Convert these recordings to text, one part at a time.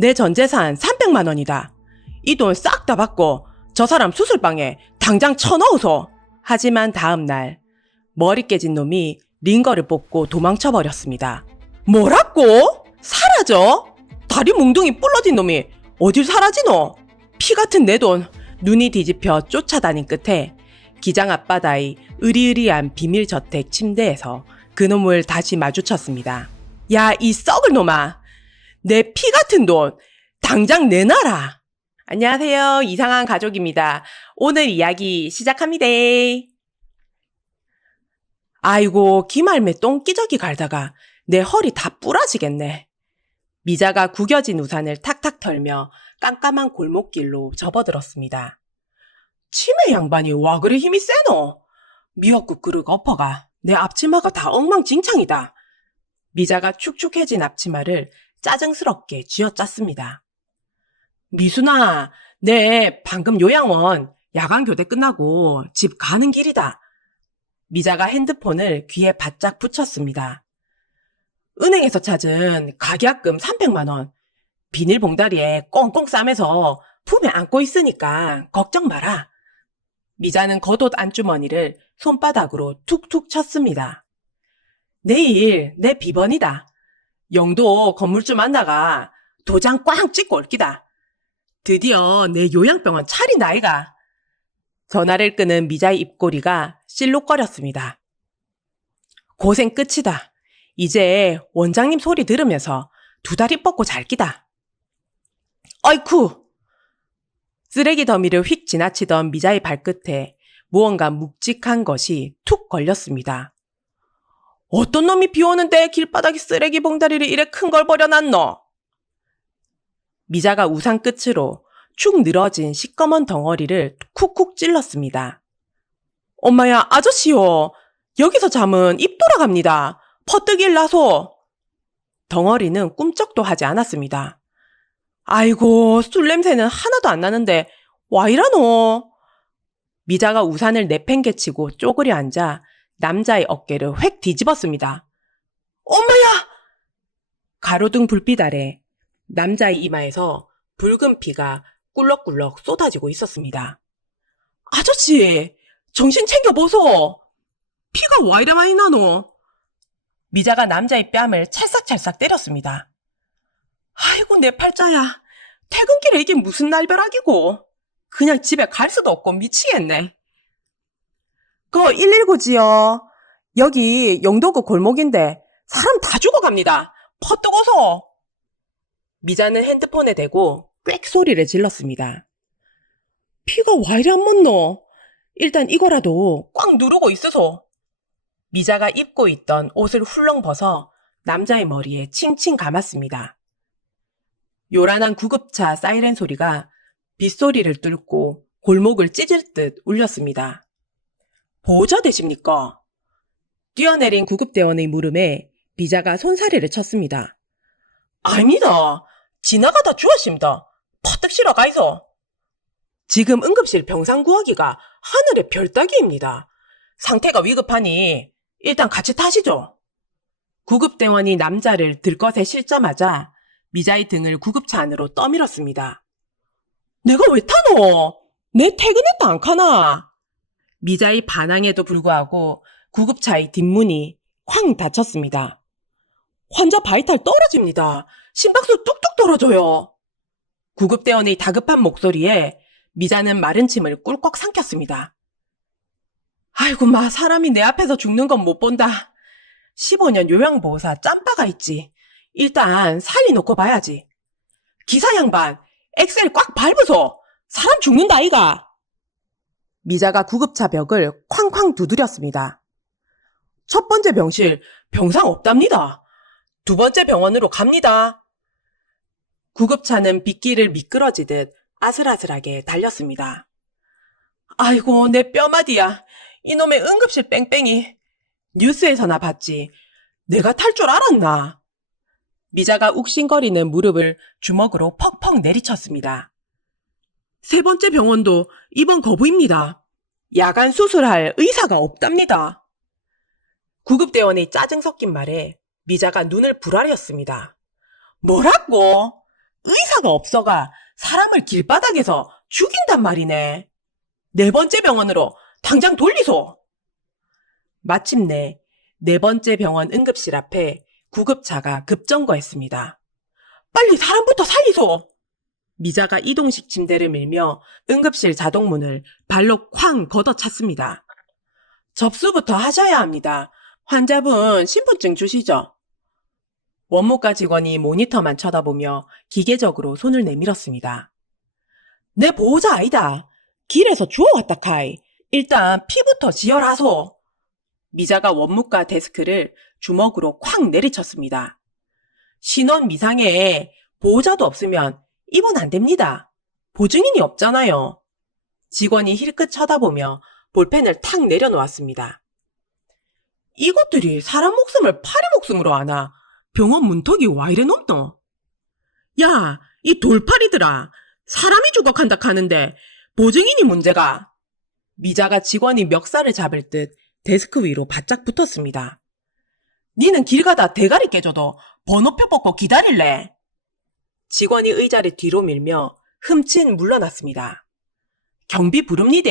내 전 재산 300만 원이다. 이 돈 싹 다 받고 저 사람 수술방에 당장 쳐넣어서. 하지만 다음 날 머리 깨진 놈이 링거를 뽑고 도망쳐버렸습니다. 뭐라고? 사라져? 다리 뭉둥이 뿔러진 놈이 어딜 사라지노? 피 같은 내 돈. 눈이 뒤집혀 쫓아다닌 끝에 기장 앞바다의 으리으리한 비밀저택 침대에서 그놈을 다시 마주쳤습니다. 야, 이 썩을 놈아. 내 피 같은 돈 당장 내놔라. 안녕하세요. 이상한 가족입니다. 오늘 이야기 시작합니다. 아이고, 기말매 똥기저귀 갈다가 내 허리 다 부러지겠네. 미자가 구겨진 우산을 탁탁 털며 깜깜한 골목길로 접어들었습니다. 치매 양반이 와 그리 힘이 세노? 미역국 그릇 엎어가 내 앞치마가 다 엉망진창이다. 미자가 축축해진 앞치마를 짜증스럽게 쥐어짰습니다. 미순아, 내 방금 요양원 야간 교대 끝나고 집 가는 길이다. 미자가 핸드폰을 귀에 바짝 붙였습니다. 은행에서 찾은 가계약금 300만 원. 비닐봉다리에 꽁꽁 싸매서 품에 안고 있으니까 걱정 마라. 미자는 겉옷 안주머니를 손바닥으로 툭툭 쳤습니다. 내일 내 비번이다. 영도 건물주 만나가 도장 꽝 찍고 올기다. 드디어 내 요양병원 차린 아이가. 전화를 끄는 미자의 입꼬리가 실룩거렸습니다. 고생 끝이다. 이제 원장님 소리 들으면서 두 다리 뻗고 잘 끼다. 어이쿠! 쓰레기 더미를 휙 지나치던 미자의 발끝에 무언가 묵직한 것이 툭 걸렸습니다. 어떤 놈이 비 오는데 길바닥에 쓰레기 봉다리를 이래 큰 걸 버려놨노? 미자가 우산 끝으로 축 늘어진 시꺼먼 덩어리를 쿡쿡 찔렀습니다. 엄마야, 아저씨요. 여기서 잠은 입 돌아갑니다. 퍼뜩일 나소. 덩어리는 꿈쩍도 하지 않았습니다. 아이고, 술 냄새는 하나도 안 나는데 와 이러노? 미자가 우산을 내팽개치고 쪼그려 앉아 남자의 어깨를 획 뒤집었습니다. 엄마야! 가로등 불빛 아래 남자의 이마에서 붉은 피가 꿀럭꿀럭 쏟아지고 있었습니다. 아저씨, 정신 챙겨보소. 피가 와 이래 많이 나노? 미자가 남자의 뺨을 찰싹찰싹 때렸습니다. 아이고, 내 팔자야. 퇴근길에 이게 무슨 날벼락이고. 그냥 집에 갈 수도 없고 미치겠네. 그 119지요. 여기 영도구 골목인데 사람 다 죽어갑니다. 퍼뜩 어서. 미자는 핸드폰에 대고 꽥 소리를 질렀습니다. 피가 와 이리 안 묻노? 일단 이거라도 꽉 누르고 있으소. 미자가 입고 있던 옷을 훌렁 벗어 남자의 머리에 칭칭 감았습니다. 요란한 구급차 사이렌 소리가 빗소리를 뚫고 골목을 찢을 듯 울렸습니다. 보호자 되십니까? 뛰어내린 구급대원의 물음에 미자가 손사래를 쳤습니다. 아닙니다. 지나가다 죽었습니다. 퍼뜩 실어 가이소. 지금 응급실 병상 구하기가 하늘의 별 따기입니다. 상태가 위급하니 일단 같이 타시죠. 구급대원이 남자를 들것에 실자마자 미자의 등을 구급차 안으로 떠밀었습니다. 내가 왜 타노? 내 퇴근했다 안 카나? 미자의 반항에도 불구하고 구급차의 뒷문이 쾅 닫혔습니다. 환자 바이탈 떨어집니다. 심박수 뚝뚝 떨어져요. 구급대원의 다급한 목소리에 미자는 마른 침을 꿀꺽 삼켰습니다. 아이고 마, 사람이 내 앞에서 죽는 건 못 본다. 15년 요양보호사 짬바가 있지. 일단 살리놓고 봐야지. 기사 양반, 엑셀 꽉 밟으소. 사람 죽는다 아이가. 미자가 구급차 벽을 쾅쾅 두드렸습니다. 첫 번째 병실 병상 없답니다. 두 번째 병원으로 갑니다. 구급차는 빗길을 미끄러지듯 아슬아슬하게 달렸습니다. 아이고, 내 뼈마디야. 이놈의 응급실 뺑뺑이. 뉴스에서나 봤지. 내가 탈 줄 알았나? 미자가 욱신거리는 무릎을 주먹으로 퍽퍽 내리쳤습니다. 세 번째 병원도 입원 거부입니다. 야간 수술할 의사가 없답니다. 구급대원의 짜증 섞인 말에 미자가 눈을 부라렸습니다. 뭐라고? 의사가 없어가 사람을 길바닥에서 죽인단 말이네. 네 번째 병원으로 당장 돌리소. 마침내 네 번째 병원 응급실 앞에 구급차가 급정거했습니다. 빨리 사람부터 살리소. 미자가 이동식 침대를 밀며 응급실 자동문을 발로 쾅 걷어찼습니다. 접수부터 하셔야 합니다. 환자분 신분증 주시죠. 원무과 직원이 모니터만 쳐다보며 기계적으로 손을 내밀었습니다. 내 보호자 아이다. 길에서 주워왔다 카이. 일단 피부터 지혈하소. 미자가 원무과 데스크를 주먹으로 쾅 내리쳤습니다. 신원 미상에 보호자도 없으면 입원 안 됩니다. 보증인이 없잖아요. 직원이 힐끗 쳐다보며 볼펜을 탁 내려놓았습니다. 이것들이 사람 목숨을 파리 목숨으로 하나? 병원 문턱이 와 이래 높노? 야, 이 돌팔이들아. 사람이 죽어간다 카는데 보증인이 문제가. 미자가 직원이 멱살을 잡을 듯 데스크 위로 바짝 붙었습니다. 니는 길 가다 대가리 깨져도 번호표 뽑고 기다릴래? 직원이 의자를 뒤로 밀며 흠칫 물러났습니다. 경비 부릅니다.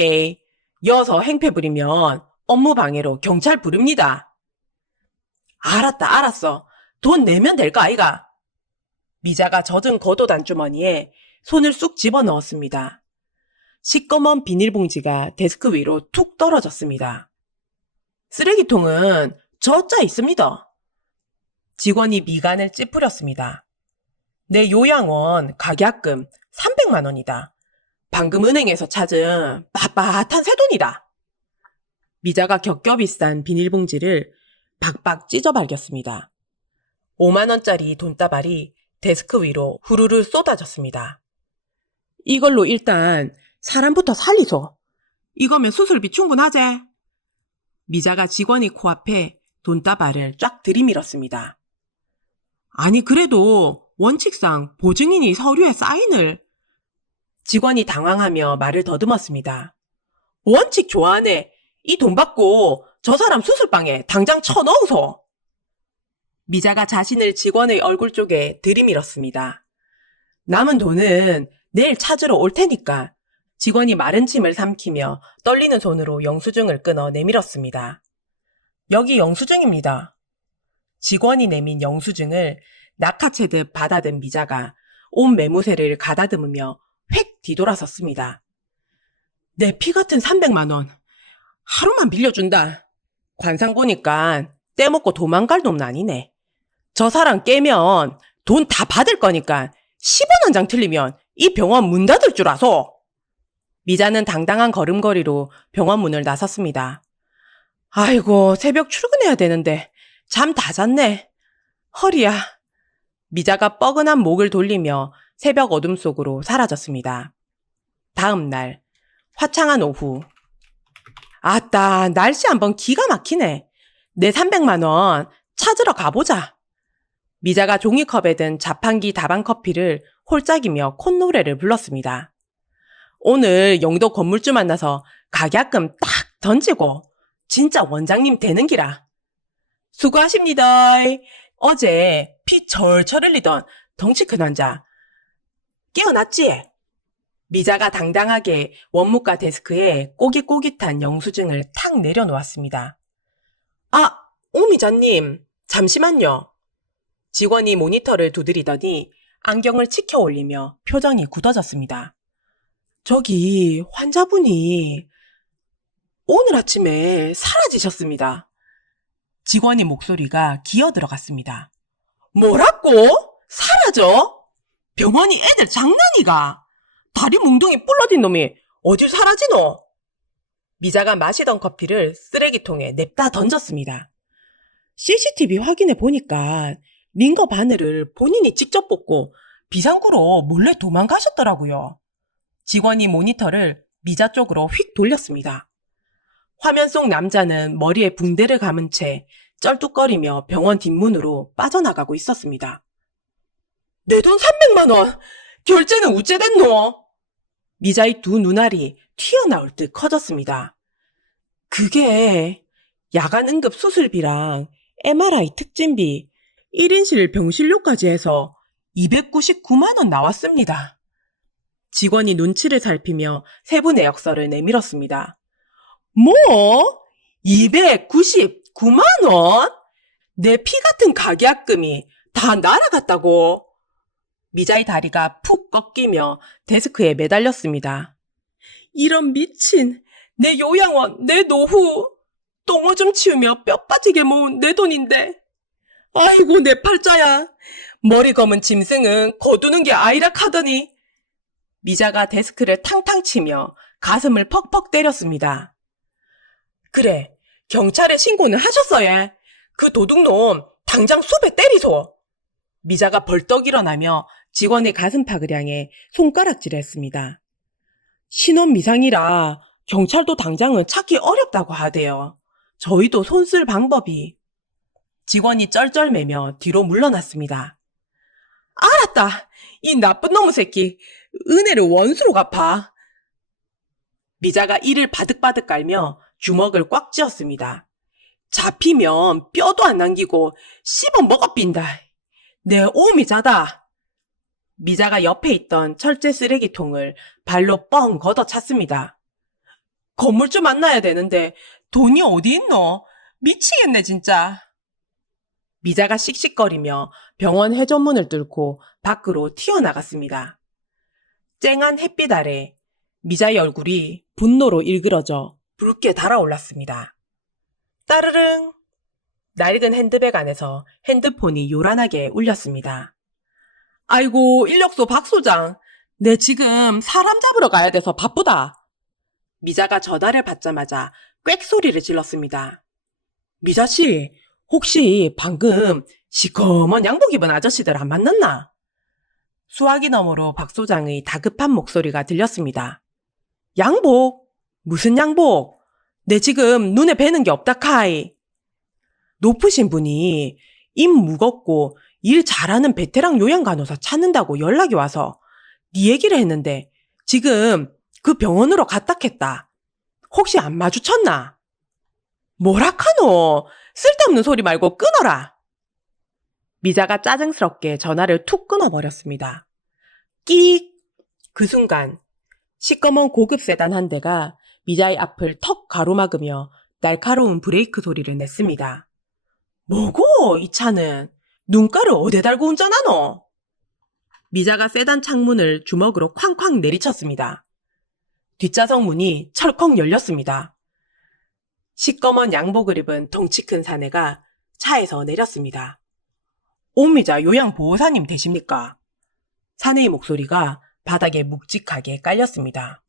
여서 행패 부리면 업무 방해로 경찰 부릅니다. 알았다, 알았어. 돈 내면 될까, 아이가? 미자가 젖은 겉옷 안주머니에 손을 쑥 집어넣었습니다. 시꺼먼 비닐봉지가 데스크 위로 툭 떨어졌습니다. 쓰레기통은 저자 있습니다. 직원이 미간을 찌푸렸습니다. 내 요양원 가계약금 300만 원이다. 방금 은행에서 찾은 빳빳한 새돈이다. 미자가 겹겹이 싼 비닐봉지를 박박 찢어 발겼습니다. 5만 원짜리 돈다발이 데스크 위로 후루루 쏟아졌습니다. 이걸로 일단 사람부터 살리소. 이거면 수술비 충분하제? 미자가 직원이 코앞에 돈다발을 쫙 들이밀었습니다. 아니 그래도 원칙상 보증인이 서류에 사인을. 직원이 당황하며 말을 더듬었습니다. 원칙 좋아하네. 이 돈 받고 저 사람 수술방에 당장 쳐넣으소. 미자가 자신을 직원의 얼굴 쪽에 들이밀었습니다. 남은 돈은 내일 찾으러 올 테니까. 직원이 마른 침을 삼키며 떨리는 손으로 영수증을 끊어 내밀었습니다. 여기 영수증입니다. 직원이 내민 영수증을 낙하채듯 받아든 미자가 온 매무새를 가다듬으며 획 뒤돌아섰습니다. 내 피 같은 300만 원. 하루만 빌려준다. 관상 보니까 떼먹고 도망갈 놈은 아니네. 저 사람 깨면 돈 다 받을 거니까 10원 한 장 틀리면 이 병원 문 닫을 줄 아소. 미자는 당당한 걸음걸이로 병원 문을 나섰습니다. 아이고, 새벽 출근해야 되는데 잠 다 잤네. 허리야. 미자가 뻐근한 목을 돌리며 새벽 어둠 속으로 사라졌습니다. 다음 날 화창한 오후. 아따, 날씨 한번 기가 막히네. 내 300만 원 찾으러 가보자. 미자가 종이컵에 든 자판기 다방 커피를 홀짝이며 콧노래를 불렀습니다. 오늘 영도 건물주 만나서 가계약금 딱 던지고 진짜 원장님 되는 기라. 수고하십니다. 어제 피 철철 흘리던 덩치 큰 환자 깨어났지? 미자가 당당하게 원무과 데스크에 꼬깃꼬깃한 영수증을 탁 내려놓았습니다. 아, 오미자님, 잠시만요. 직원이 모니터를 두드리더니 안경을 치켜 올리며 표정이 굳어졌습니다. 저기 환자분이 오늘 아침에 사라지셨습니다. 직원의 목소리가 기어 들어갔습니다. 뭐라고? 사라져? 병원이 애들 장난이가? 다리 뭉둥이 뿔러진 놈이 어딜 사라지노? 미자가 마시던 커피를 쓰레기통에 냅다 던졌습니다. CCTV 확인해 보니까 링거 바늘을 본인이 직접 뽑고 비상구로 몰래 도망가셨더라고요. 직원이 모니터를 미자 쪽으로 휙 돌렸습니다. 화면 속 남자는 머리에 붕대를 감은 채 쩔뚝거리며 병원 뒷문으로 빠져나가고 있었습니다. 내 돈 300만 원! 결제는 우째 됐노? 미자의 두 눈알이 튀어나올 듯 커졌습니다. 그게 야간 응급 수술비랑 MRI 특진비, 1인실 병실료까지 해서 299만 원 나왔습니다. 직원이 눈치를 살피며 세부 내역서를 내밀었습니다. 뭐? 299만 원? 내 피 같은 가계약금이 다 날아갔다고? 미자의 다리가 푹 꺾이며 데스크에 매달렸습니다. 이런 미친, 내 요양원, 내 노후, 똥오줌 치우며 뼈 빠지게 모은 내 돈인데. 아이고 내 팔자야. 머리 검은 짐승은 거두는 게 아니라 카더니. 미자가 데스크를 탕탕 치며 가슴을 퍽퍽 때렸습니다. 그래, 경찰에 신고는 하셨어요. 그 도둑놈 당장 숲에 때리소. 미자가 벌떡 일어나며 직원의 가슴팍을 향해 손가락질했습니다. 신원 미상이라 경찰도 당장은 찾기 어렵다고 하대요. 저희도 손쓸 방법이. 직원이 쩔쩔매며 뒤로 물러났습니다. 알았다. 이 나쁜 놈의 새끼. 은혜를 원수로 갚아. 미자가 이를 바득바득 깔며 주먹을 꽉 쥐었습니다. 잡히면 뼈도 안 남기고 씹어 먹어 빈다. 내 오미자다. 미자가 옆에 있던 철제 쓰레기통을 발로 뻥 걷어찼습니다. 건물주 만나야 되는데 돈이 어디 있노? 미치겠네 진짜. 미자가 씩씩거리며 병원 회전문을 뚫고 밖으로 튀어나갔습니다. 쨍한 햇빛 아래 미자의 얼굴이 분노로 일그러져 붉게 달아올랐습니다. 따르릉! 낡은 핸드백 안에서 핸드폰이 요란하게 울렸습니다. 아이고 인력소 박 소장, 내 지금 사람 잡으러 가야 돼서 바쁘다. 미자가 전화를 받자마자 꽥 소리를 질렀습니다. 미자씨, 혹시 방금 시커먼 양복 입은 아저씨들 안 만났나? 수화기 너머로 박 소장의 다급한 목소리가 들렸습니다. 양복? 무슨 양복? 내 지금 눈에 뵈는 게 없다 카이. 높으신 분이 입 무겁고 일 잘하는 베테랑 요양간호사 찾는다고 연락이 와서 네 얘기를 했는데 지금 그 병원으로 갔다 했다. 혹시 안 마주쳤나? 뭐라카노? 쓸데없는 소리 말고 끊어라. 미자가 짜증스럽게 전화를 툭 끊어버렸습니다. 끼익! 그 순간 시꺼먼 고급 세단 한 대가 미자의 앞을 턱 가로막으며 날카로운 브레이크 소리를 냈습니다. 뭐고 이 차는? 눈가를 어디 달고 운전하노? 미자가 세단 창문을 주먹으로 쾅쾅 내리쳤습니다. 뒷좌석 문이 철컥 열렸습니다. 시꺼먼 양복을 입은 덩치 큰 사내가 차에서 내렸습니다. 오미자 요양보호사님 되십니까? 사내의 목소리가 바닥에 묵직하게 깔렸습니다.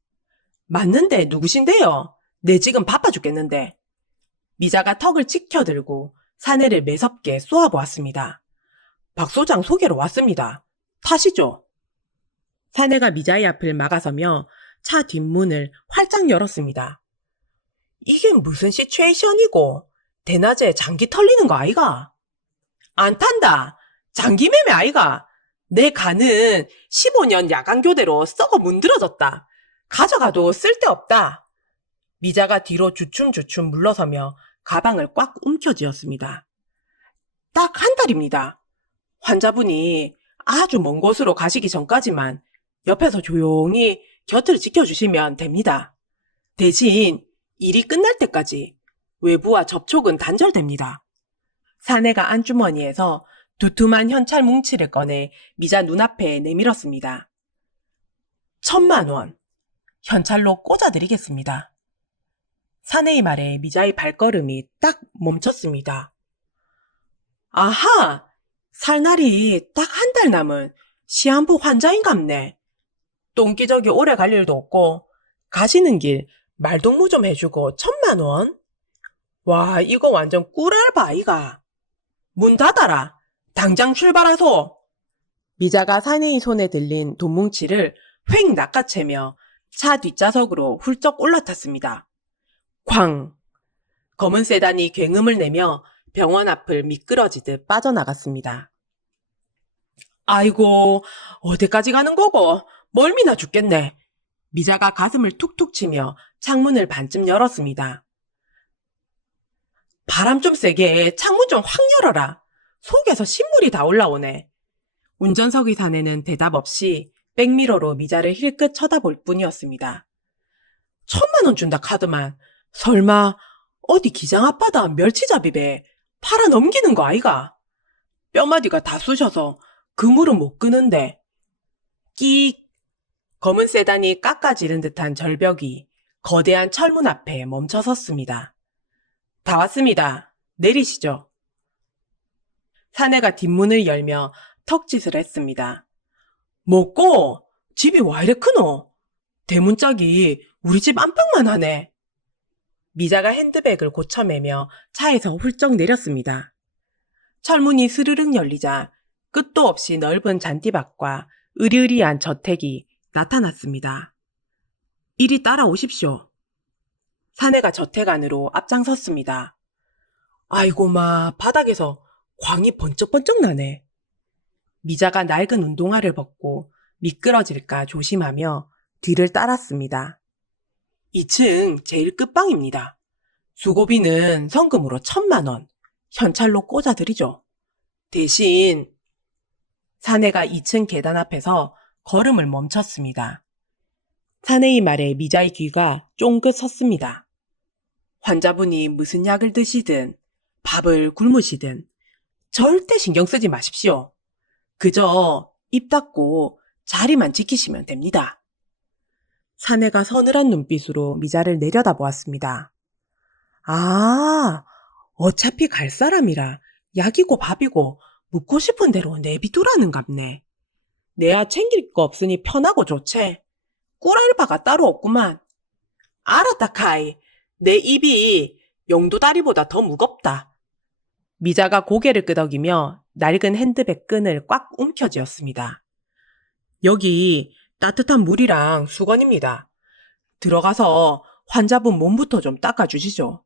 맞는데 누구신데요? 내 지금 바빠 죽겠는데. 미자가 턱을 치켜들고 사내를 매섭게 쏘아보았습니다. 박 소장 소개로 왔습니다. 타시죠. 사내가 미자의 앞을 막아서며 차 뒷문을 활짝 열었습니다. 이게 무슨 시츄에이션이고 대낮에 장기 털리는 거 아이가? 안 탄다. 장기 매매 아이가? 내 간은 15년 야간교대로 썩어 문드러졌다. 가져가도 쓸데없다. 미자가 뒤로 주춤주춤 물러서며 가방을 꽉 움켜쥐었습니다. 딱 한 달입니다. 환자분이 아주 먼 곳으로 가시기 전까지만 옆에서 조용히 곁을 지켜주시면 됩니다. 대신 일이 끝날 때까지 외부와 접촉은 단절됩니다. 사내가 안주머니에서 두툼한 현찰 뭉치를 꺼내 미자 눈앞에 내밀었습니다. 1,000만 원. 현찰로 꽂아드리겠습니다. 사내의 말에 미자의 발걸음이 딱 멈췄습니다. 아하! 살 날이 딱 한 달 남은 시한부 환자인갑네. 똥기저귀 오래 갈 일도 없고 가시는 길 말동무 좀 해주고 1,000만 원? 와 이거 완전 꿀알바 아이가. 문 닫아라. 당장 출발하소. 미자가 사내의 손에 들린 돈뭉치를 휙 낚아채며 차 뒷좌석으로 훌쩍 올라탔습니다. 쾅! 검은 세단이 굉음을 내며 병원 앞을 미끄러지듯 빠져나갔습니다. 아이고 어디까지 가는 거고 멀미나 죽겠네. 미자가 가슴을 툭툭 치며 창문을 반쯤 열었습니다. 바람 좀 세게 창문 좀 확 열어라. 속에서 신물이 다 올라오네. 운전석 의사내는 대답 없이 백미러로 미자를 힐끗 쳐다볼 뿐이었습니다. 1,000만 원 준다 카드만. 설마 어디 기장 앞바다 멸치잡이배 팔아 넘기는 거 아이가? 뼈마디가 다 쑤셔서 그물은 못 끄는데. 끼익. 검은 세단이 깎아지른 듯한 절벽이 거대한 철문 앞에 멈춰 섰습니다. 다 왔습니다. 내리시죠. 사내가 뒷문을 열며 턱짓을 했습니다. 뭐고? 집이 와 이래 크노? 대문짝이 우리 집 안방만 하네. 미자가 핸드백을 고쳐매며 차에서 훌쩍 내렸습니다. 철문이 스르륵 열리자 끝도 없이 넓은 잔디밭과 으리으리한 저택이 나타났습니다. 이리 따라오십시오. 사내가 저택 안으로 앞장섰습니다. 아이고 마, 바닥에서 광이 번쩍번쩍 나네. 미자가 낡은 운동화를 벗고 미끄러질까 조심하며 뒤를 따랐습니다. 2층 제일 끝방입니다. 수고비는 성금으로 1,000만 원, 현찰로 꽂아드리죠. 대신 사내가 2층 계단 앞에서 걸음을 멈췄습니다. 사내의 말에 미자의 귀가 쫑긋 섰습니다. 환자분이 무슨 약을 드시든 밥을 굶으시든 절대 신경 쓰지 마십시오. 그저 입 닫고 자리만 지키시면 됩니다. 사내가 서늘한 눈빛으로 미자를 내려다보았습니다. 아, 어차피 갈 사람이라 약이고 밥이고 묻고 싶은 대로 내비두라는갑네. 내야 챙길 거 없으니 편하고 좋지. 꿀알바가 따로 없구만. 알았다 카이. 내 입이 용도다리보다 더 무겁다. 미자가 고개를 끄덕이며 낡은 핸드백 끈을 꽉 움켜쥐었습니다. 여기 따뜻한 물이랑 수건입니다. 들어가서 환자분 몸부터 좀 닦아주시죠.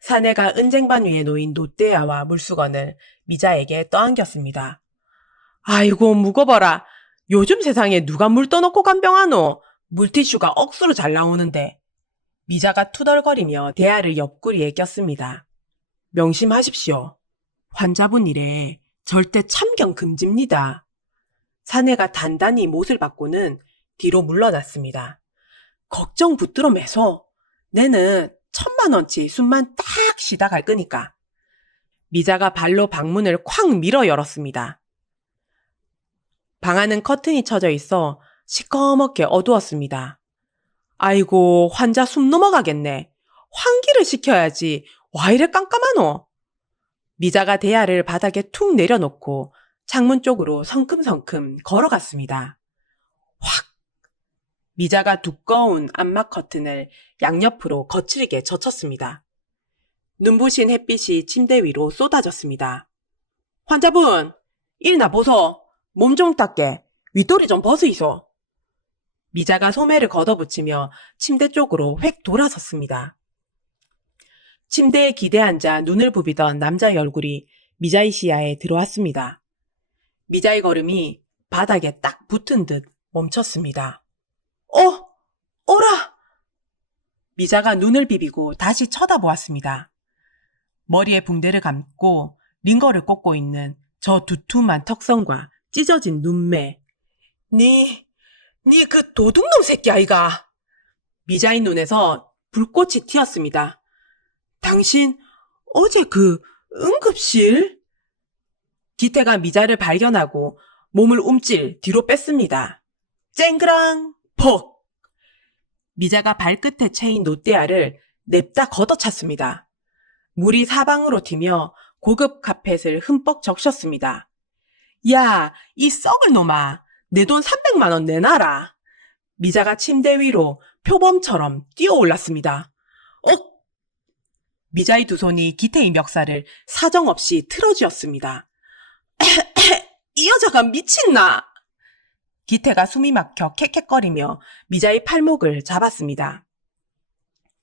사내가 은쟁반 위에 놓인 노떼아와 물수건을 미자에게 떠안겼습니다. 아이고 무거워라. 요즘 세상에 누가 물 떠놓고 간병하노? 물티슈가 억수로 잘 나오는데. 미자가 투덜거리며 대야를 옆구리에 꼈습니다. 명심하십시오. 환자분 일에 절대 참견 금지입니다. 사내가 단단히 못을 받고는 뒤로 물러났습니다. 걱정 붙들어 매소. 내는 1,000만 원치 숨만 딱 쉬다 갈 거니까. 미자가 발로 방문을 콱 밀어 열었습니다. 방 안은 커튼이 쳐져 있어 시꺼멓게 어두웠습니다. 아이고 환자 숨 넘어가겠네. 환기를 시켜야지. 와 이래 깜깜하노. 미자가 대야를 바닥에 툭 내려놓고 창문 쪽으로 성큼성큼 걸어갔습니다. 확! 미자가 두꺼운 암막 커튼을 양옆으로 거칠게 젖혔습니다. 눈부신 햇빛이 침대 위로 쏟아졌습니다. 환자분! 일나 보소. 몸 좀 닦게. 윗도리 좀 벗으이소. 미자가 소매를 걷어붙이며 침대 쪽으로 획 돌아섰습니다. 침대에 기대앉아 눈을 부비던 남자의 얼굴이 미자의 시야에 들어왔습니다. 미자의 걸음이 바닥에 딱 붙은 듯 멈췄습니다. 오라! 미자가 눈을 비비고 다시 쳐다보았습니다. 머리에 붕대를 감고 링거를 꽂고 있는 저 두툼한 턱선과 찢어진 눈매. 니 그 도둑놈 새끼 아이가. 미자의 눈에서 불꽃이 튀었습니다. 당신 어제 그 응급실? 기태가 미자를 발견하고 몸을 움찔 뒤로 뺐습니다. 쨍그랑 퍽! 미자가 발끝에 채인 노떼아를 냅다 걷어찼습니다. 물이 사방으로 튀며 고급 카펫을 흠뻑 적셨습니다. 야, 이 썩을 놈아. 내 돈 300만 원 내놔라. 미자가 침대 위로 표범처럼 뛰어올랐습니다. 미자의 두 손이 기태의 멱살을 사정없이 틀어쥐었습니다. 이 여자가 미친나? 기태가 숨이 막혀 캑캑거리며 미자의 팔목을 잡았습니다.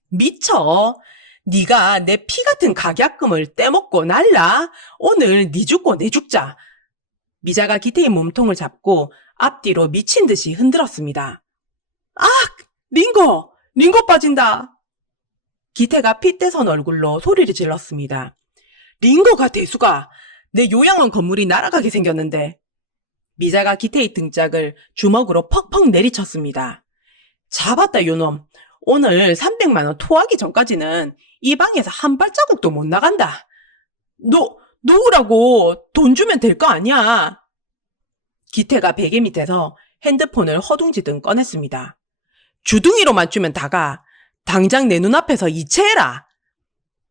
미쳐? 네가 내 피 같은 각약금을 떼먹고 날라? 오늘 네 죽고 내 죽자. 미자가 기태의 몸통을 잡고 앞뒤로 미친 듯이 흔들었습니다. 아! 링고 빠진다. 기태가 핏대선 얼굴로 소리를 질렀습니다. 링거가 대수가 내 요양원 건물이 날아가게 생겼는데. 미자가 기태의 등짝을 주먹으로 퍽퍽 내리쳤습니다. 잡았다 요놈. 오늘 300만 원 토하기 전까지는 이 방에서 한 발자국도 못 나간다. 놓으라고 돈 주면 될 거 아니야. 기태가 베개 밑에서 핸드폰을 허둥지둥 꺼냈습니다. 주둥이로만 주면 다가. 당장 내 눈앞에서 이체해라.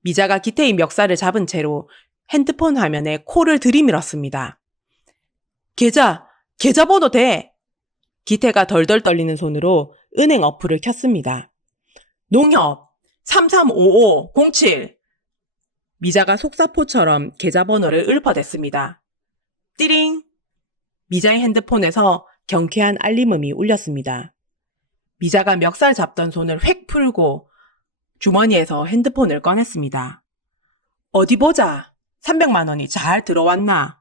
미자가 기태의 멱살을 잡은 채로 핸드폰 화면에 코를 들이밀었습니다. 계좌번호 대. 기태가 덜덜 떨리는 손으로 은행 어플을 켰습니다. 농협 335507. 미자가 속사포처럼 계좌번호를 읊어댔습니다. 띠링. 미자의 핸드폰에서 경쾌한 알림음이 울렸습니다. 미자가 멱살 잡던 손을 획 풀고 주머니에서 핸드폰을 꺼냈습니다. 어디 보자. 300만 원이 잘 들어왔나?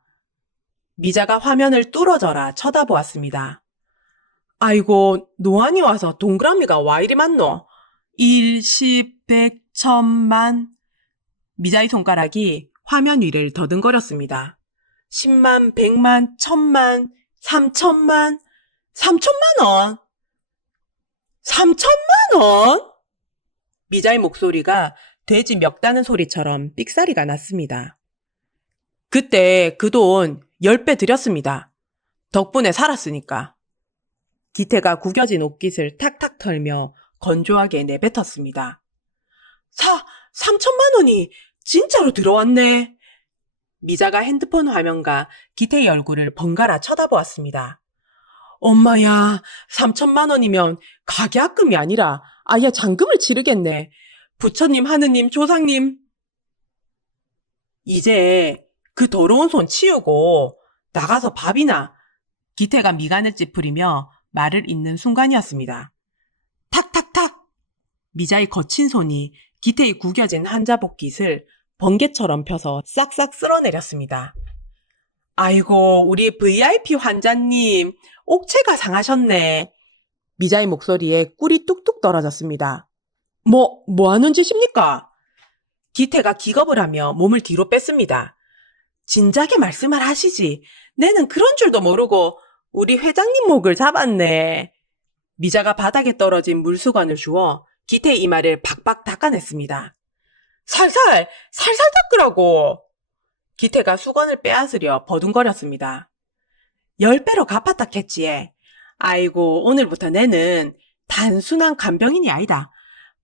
미자가 화면을 뚫어져라 쳐다보았습니다. 아이고, 노안이 와서 동그라미가 와 이리 많노? 1, 10, 100, 1000만. 미자의 손가락이 화면 위를 더듬거렸습니다. 10만, 100만, 1000만, 3000만, 3000만 원. 3000만 원? 미자의 목소리가 돼지 멱 다는 소리처럼 삑사리가 났습니다. 그때 그 돈 10배 드렸습니다. 덕분에 살았으니까. 기태가 구겨진 옷깃을 탁탁 털며 건조하게 내뱉었습니다. 3천만 원이 진짜로 들어왔네. 미자가 핸드폰 화면과 기태의 얼굴을 번갈아 쳐다보았습니다. 엄마야, 3천만 원이면 가계약금이 아니라 아예 잔금을 치르겠네. 부처님, 하느님, 조상님. 이제 그 더러운 손 치우고 나가서 밥이나. 기태가 미간을 찌푸리며 말을 잇는 순간이었습니다. 탁탁탁. 미자의 거친 손이 기태의 구겨진 한자복깃을 번개처럼 펴서 싹싹 쓸어내렸습니다. 아이고, 우리 VIP 환자님, 옥체가 상하셨네. 미자의 목소리에 꿀이 뚝뚝 떨어졌습니다. 뭐 하는 짓입니까? 기태가 기겁을 하며 몸을 뒤로 뺐습니다. 진작에 말씀을 하시지. 내는 그런 줄도 모르고 우리 회장님 목을 잡았네. 미자가 바닥에 떨어진 물수건을 주워 기태의 이마를 박박 닦아냈습니다. 살살 닦으라고. 기태가 수건을 빼앗으려 버둥거렸습니다. 10배로 갚았다겠지. 아이고, 오늘부터 내는 단순한 간병인이 아니다.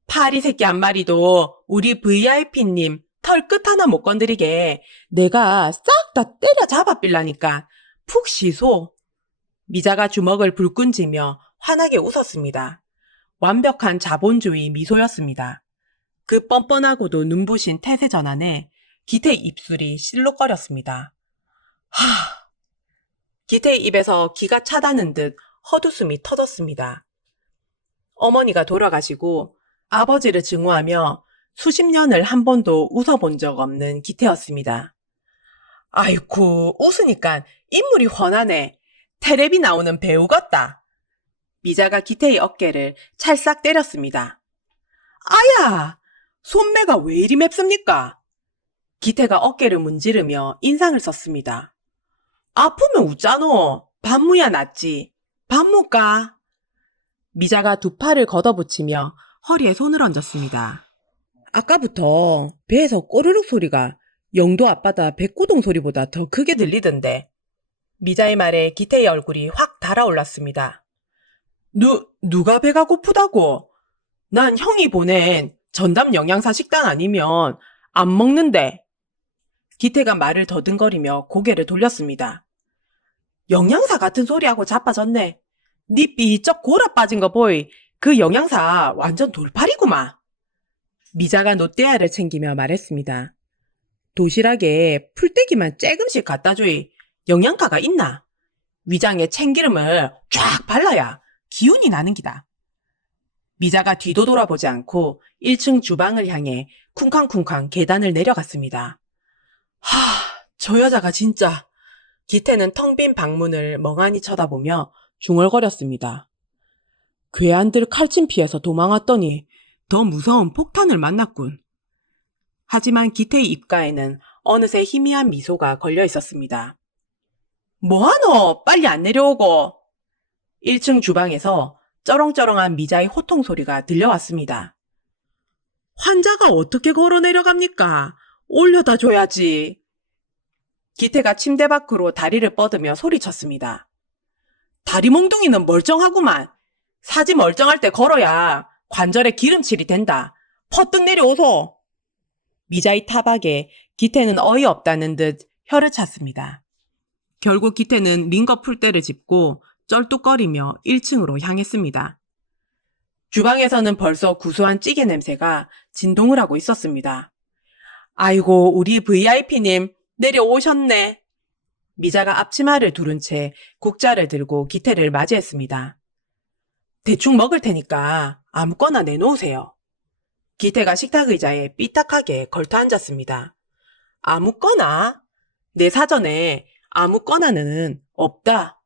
파리 새끼 한 마리도 우리 VIP님 털끝 하나 못 건드리게 내가 싹 다 때려잡아 빌라니까 푹 쉬소. 미자가 주먹을 불끈지며 환하게 웃었습니다. 완벽한 자본주의 미소였습니다. 그 뻔뻔하고도 눈부신 태세 전환에 기태의 입술이 실룩거렸습니다. 기태의 입에서 기가 차다는 듯 헛웃음이 터졌습니다. 어머니가 돌아가시고 아버지를 증오하며 수십 년을 한 번도 웃어본 적 없는 기태였습니다. 아이쿠, 웃으니까 인물이 훤하네. 테레비 나오는 배우 같다. 미자가 기태의 어깨를 찰싹 때렸습니다. 아야! 손매가 왜 이리 맵습니까? 기태가 어깨를 문지르며 인상을 썼습니다. 아프면 웃자노. 반무야 낫지. 반무까? 미자가 두 팔을 걷어붙이며 허리에 손을 얹었습니다. 아까부터 배에서 꼬르륵 소리가 영도 앞바다 백고동 소리보다 더 크게 들리던데. 미자의 말에 기태의 얼굴이 확 달아올랐습니다. 누가 배가 고프다고? 난 형이 보낸 전담 영양사 식단 아니면 안 먹는데. 기태가 말을 더듬거리며 고개를 돌렸습니다. 영양사 같은 소리하고 자빠졌네. 니 삐쩍 골아 빠진 거 보이. 그 영양사 완전 돌팔이구만. 미자가 노떼아를 챙기며 말했습니다. 도시락에 풀떼기만 조금씩 갖다 주이. 영양가가 있나? 위장에 참기름을 쫙 발라야 기운이 나는 기다. 미자가 뒤도 돌아보지 않고 1층 주방을 향해 쿵쾅쿵쾅 계단을 내려갔습니다. 저 여자가 진짜. 기태는 텅 빈 방문을 멍하니 쳐다보며 중얼거렸습니다. 괴한들 칼침 피해서 도망왔더니 더 무서운 폭탄을 만났군. 하지만 기태의 입가에는 어느새 희미한 미소가 걸려 있었습니다. 뭐하노? 빨리 안 내려오고. 1층 주방에서 쩌렁쩌렁한 미자의 호통 소리가 들려왔습니다. 환자가 어떻게 걸어 내려갑니까? 올려다 줘야지. 기태가 침대 밖으로 다리를 뻗으며 소리쳤습니다. 다리 몽둥이는 멀쩡하구만. 사지 멀쩡할 때 걸어야 관절에 기름칠이 된다. 퍼뜩 내려오소. 미자의 타박에 기태는 어이없다는 듯 혀를 찼습니다. 결국 기태는 링거 풀대를 짚고 쩔뚝거리며 1층으로 향했습니다. 주방에서는 벌써 구수한 찌개 냄새가 진동을 하고 있었습니다. 아이고, 우리 VIP님 내려오셨네. 미자가 앞치마를 두른 채 국자를 들고 기태를 맞이했습니다. 대충 먹을 테니까 아무거나 내놓으세요. 기태가 식탁 의자에 삐딱하게 걸터 앉았습니다. 아무거나? 내 사전에 아무거나는 없다.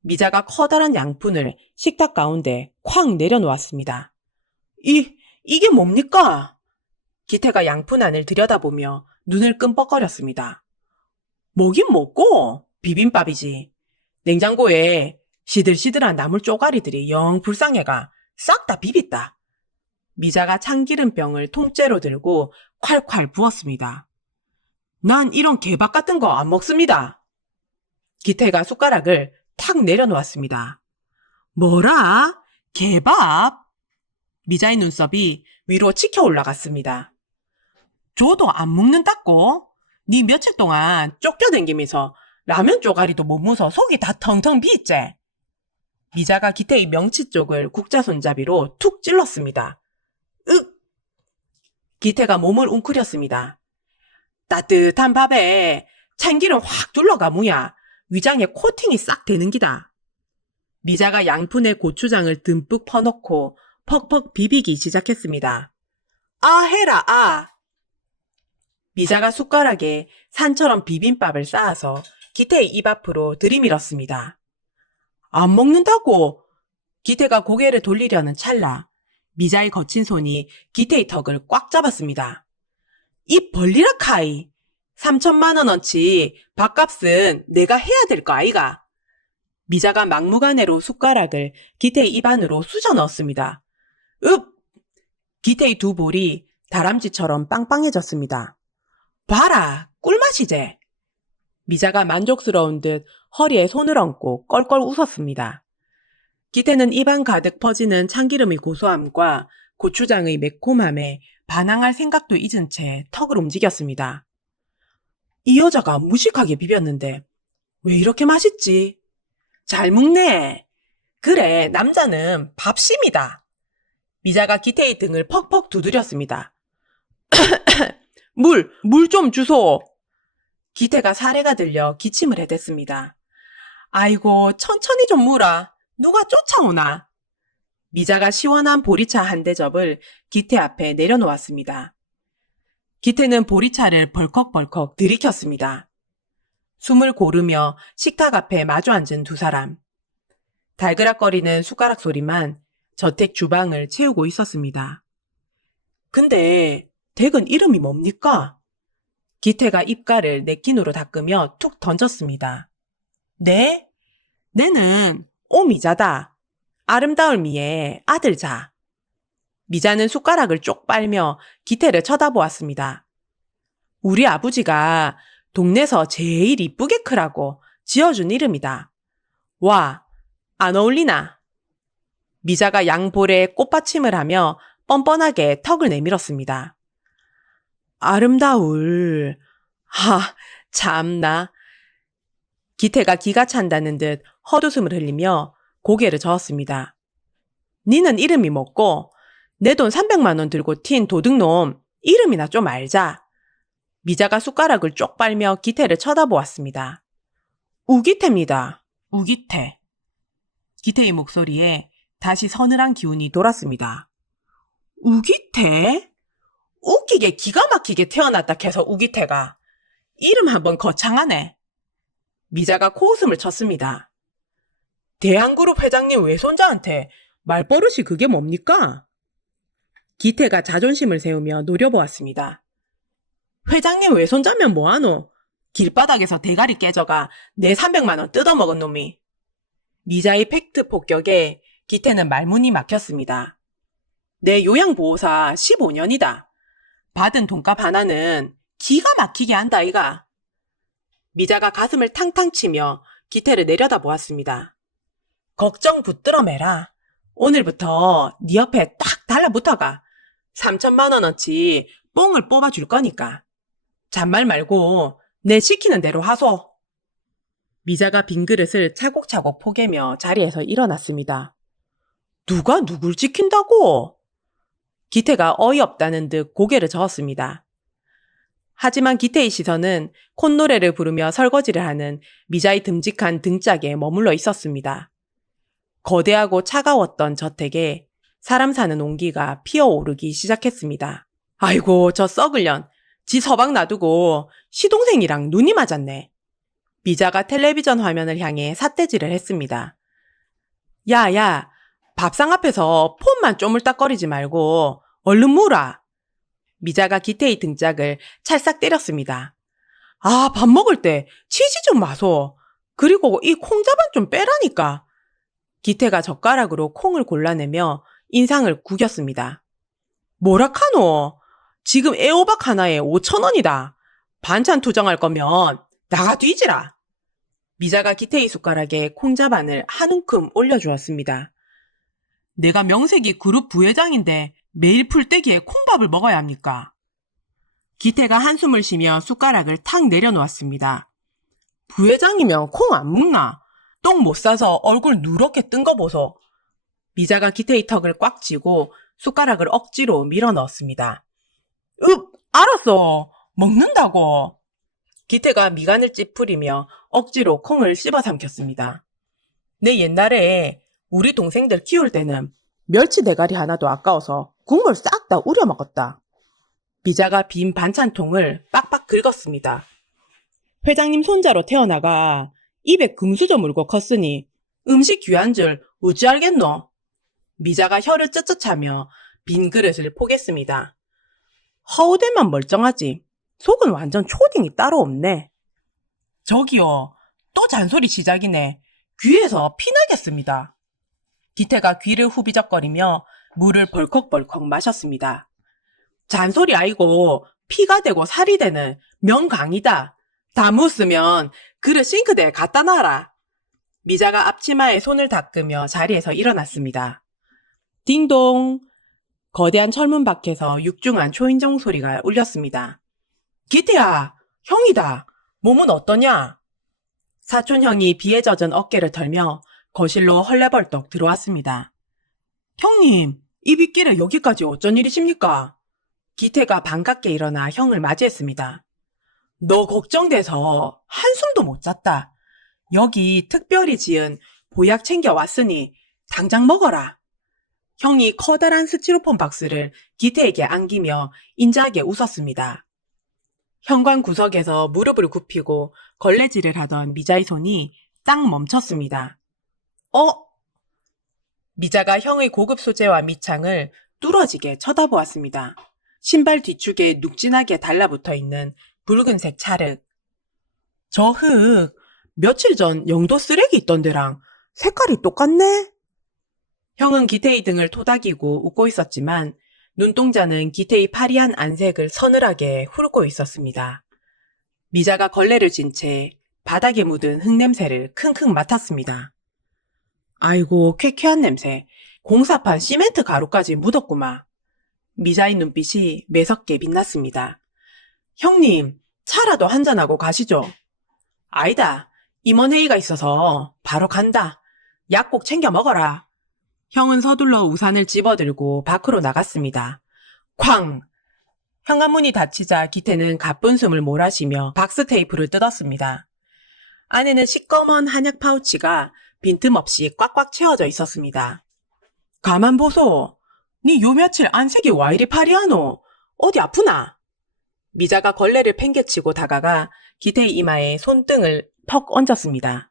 미자가 커다란 양푼을 식탁 가운데 쾅 내려놓았습니다. 이게 뭡니까? 기태가 양푼 안을 들여다보며 눈을 끔뻑거렸습니다. 뭐긴 뭐고 비빔밥이지. 냉장고에 시들시들한 나물 쪼가리들이 영 불쌍해가 싹 다 비빗다. 미자가 참기름병을 통째로 들고 콸콸 부었습니다. 난 이런 개밥 같은 거 안 먹습니다. 기태가 숟가락을 탁 내려놓았습니다. 뭐라? 개밥? 미자의 눈썹이 위로 치켜 올라갔습니다. 저도 안 먹는다고? 네 며칠 동안 쫓겨댕기면서 라면 쪼가리도 못 무서 속이 다 텅텅 비있지? 미자가 기태의 명치 쪽을 국자 손잡이로 툭 찔렀습니다. 윽! 기태가 몸을 웅크렸습니다. 따뜻한 밥에 참기름 확 둘러가 무야 위장에 코팅이 싹 되는 기다. 미자가 양푼에 고추장을 듬뿍 퍼넣고 퍽퍽 비비기 시작했습니다. 아 해라 아! 미자가 숟가락에 산처럼 비빔밥을 쌓아서 기태의 입 앞으로 들이밀었습니다. 안 먹는다고! 기태가 고개를 돌리려는 찰나 미자의 거친 손이 기태의 턱을 꽉 잡았습니다. 입 벌리라 카이! 3천만 원어치 밥값은 내가 해야 될 거 아이가? 미자가 막무가내로 숟가락을 기태의 입 안으로 쑤셔 넣었습니다. 읍! 기태의 두 볼이 다람쥐처럼 빵빵해졌습니다. 봐라! 꿀맛이제! 미자가 만족스러운 듯 허리에 손을 얹고 껄껄 웃었습니다. 기태는 입안 가득 퍼지는 참기름의 고소함과 고추장의 매콤함에 반항할 생각도 잊은 채 턱을 움직였습니다. 이 여자가 무식하게 비볐는데 왜 이렇게 맛있지? 잘 먹네. 그래, 남자는 밥심이다. 미자가 기태의 등을 퍽퍽 두드렸습니다. 물 좀 주소. 기태가 사례가 들려 기침을 해댔습니다. 아이고, 천천히 좀 물어. 누가 쫓아오나? 미자가 시원한 보리차 한 대접을 기태 앞에 내려놓았습니다. 기태는 보리차를 벌컥벌컥 들이켰습니다. 숨을 고르며 식탁 앞에 마주 앉은 두 사람. 달그락거리는 숟가락 소리만 저택 주방을 채우고 있었습니다. 근데 댁은 이름이 뭡니까? 기태가 입가를 냅킨으로 닦으며 툭 던졌습니다. 네? 내는 오미자다. 아름다울 미의 아들자. 미자는 숟가락을 쪽 빨며 기태를 쳐다보았습니다. 우리 아버지가 동네에서 제일 이쁘게 크라고 지어준 이름이다. 와, 안 어울리나? 미자가 양볼에 꽃받침을 하며 뻔뻔하게 턱을 내밀었습니다. 아름다울. 참나. 기태가 기가 찬다는 듯 헛웃음을 흘리며 고개를 저었습니다. 니는 이름이 뭐고 내 돈 300만 원 들고 튄 도둑놈 이름이나 좀 알자. 미자가 숟가락을 쪽 빨며 기태를 쳐다보았습니다. 우기태입니다. 우기태. 기태의 목소리에 다시 서늘한 기운이 돌았습니다. 우기태? 웃기게 기가 막히게 태어났다 해서 우기태가. 이름 한번 거창하네. 미자가 코웃음을 쳤습니다. 대한그룹 회장님 외손자한테 말버릇이 그게 뭡니까? 기태가 자존심을 세우며 노려보았습니다. 회장님 외손자면 뭐하노? 길바닥에서 대가리 깨져가 내 300만 원 뜯어먹은 놈이. 미자의 팩트 폭격에 기태는 말문이 막혔습니다. 내 요양보호사 15년이다. 받은 돈값 하나는 기가 막히게 한다 아이가. 미자가 가슴을 탕탕 치며 기태를 내려다보았습니다. 걱정 붙들어 매라. 오늘부터 네 옆에 딱 달라붙어가 3천만 원어치 뽕을 뽑아줄 거니까. 잔말 말고 내 시키는 대로 하소. 미자가 빈 그릇을 차곡차곡 포개며 자리에서 일어났습니다. 누가 누굴 지킨다고? 기태가 어이없다는 듯 고개를 저었습니다. 하지만 기태의 시선은 콧노래를 부르며 설거지를 하는 미자의 듬직한 등짝에 머물러 있었습니다. 거대하고 차가웠던 저택에 사람 사는 온기가 피어오르기 시작했습니다. 아이고 저 썩을 년, 지 서방 놔두고 시동생이랑 눈이 맞았네. 미자가 텔레비전 화면을 향해 삿대질을 했습니다. 야야, 밥상 앞에서 폰만 쪼물딱거리지 말고 얼른 물어. 미자가 기태의 등짝을 찰싹 때렸습니다. 아, 밥 먹을 때 치즈 좀 마소. 그리고 이 콩자반 좀 빼라니까. 기태가 젓가락으로 콩을 골라내며 인상을 구겼습니다. 뭐라카노? 지금 애호박 하나에 5,000원이다. 반찬 투정할 거면 나가 뒤지라. 미자가 기태의 숟가락에 콩자반을 한 움큼 올려주었습니다. 내가 명색이 그룹 부회장인데 매일 풀떼기에 콩밥을 먹어야 합니까? 기태가 한숨을 쉬며 숟가락을 탁 내려놓았습니다. 부회장이면 콩 안 먹나? 똥 못 싸서 얼굴 누렇게 뜬 거 보소. 미자가 기태의 턱을 꽉 쥐고 숟가락을 억지로 밀어 넣었습니다. 알았어. 먹는다고. 기태가 미간을 찌푸리며 억지로 콩을 씹어 삼켰습니다. 내 옛날에 우리 동생들 키울 때는 멸치 대가리 하나도 아까워서 국물 싹 다 우려 먹었다. 미자가 빈 반찬통을 빡빡 긁었습니다. 회장님 손자로 태어나가 입에 금수저 물고 컸으니 음식 귀한 줄 어찌 알겠노? 미자가 혀를 쯧쯧하며 빈 그릇을 포겠습니다. 허우대만 멀쩡하지 속은 완전 초딩이 따로 없네. 저기요, 또 잔소리 시작이네. 귀에서 피나겠습니다. 기태가 귀를 후비적거리며 물을 벌컥벌컥 마셨습니다. 잔소리 아이고 피가 되고 살이 되는 명강이다. 다 묻으면 그릇 싱크대에 갖다 놔라. 미자가 앞치마에 손을 닦으며 자리에서 일어났습니다. 딩동. 거대한 철문 밖에서 육중한 초인종 소리가 울렸습니다. 기태야, 형이다. 몸은 어떠냐? 사촌 형이 비에 젖은 어깨를 털며 거실로 헐레벌떡 들어왔습니다. 형님, 이 빗길에 여기까지 어쩐 일이십니까? 기태가 반갑게 일어나 형을 맞이했습니다. 너 걱정돼서 한숨도 못 잤다. 여기 특별히 지은 보약 챙겨왔으니 당장 먹어라. 형이 커다란 스티로폼 박스를 기태에게 안기며 인자하게 웃었습니다. 현관 구석에서 무릎을 굽히고 걸레질을 하던 미자의 손이 딱 멈췄습니다. 미자가 형의 고급 소재와 밑창을 뚫어지게 쳐다보았습니다. 신발 뒤축에 눅진하게 달라붙어 있는 붉은색 찰흙. 저 흙, 며칠 전 영도 쓰레기 있던 데랑 색깔이 똑같네? 형은 기태의 등을 토닥이고 웃고 있었지만 눈동자는 기태의 파리한 안색을 서늘하게 훑고 있었습니다. 미자가 걸레를 진 채 바닥에 묻은 흙냄새를 킁킁 맡았습니다. 아이고 쾌쾌한 냄새. 공사판 시멘트 가루까지 묻었구마. 미자의 눈빛이 매섭게 빛났습니다. 형님, 차라도 한잔하고 가시죠. 아니다. 임원회의가 있어서 바로 간다. 약 꼭 챙겨 먹어라. 형은 서둘러 우산을 집어들고 밖으로 나갔습니다. 쾅! 현관문이 닫히자 기태는 가쁜 숨을 몰아쉬며 박스 테이프를 뜯었습니다. 안에는 시꺼먼 한약 파우치가 빈틈없이 꽉꽉 채워져 있었습니다. 가만 보소. 니 요 며칠 안색이 와 이리 파리하노? 어디 아프나? 미자가 걸레를 팽개치고 다가가 기태의 이마에 손등을 턱 얹었습니다.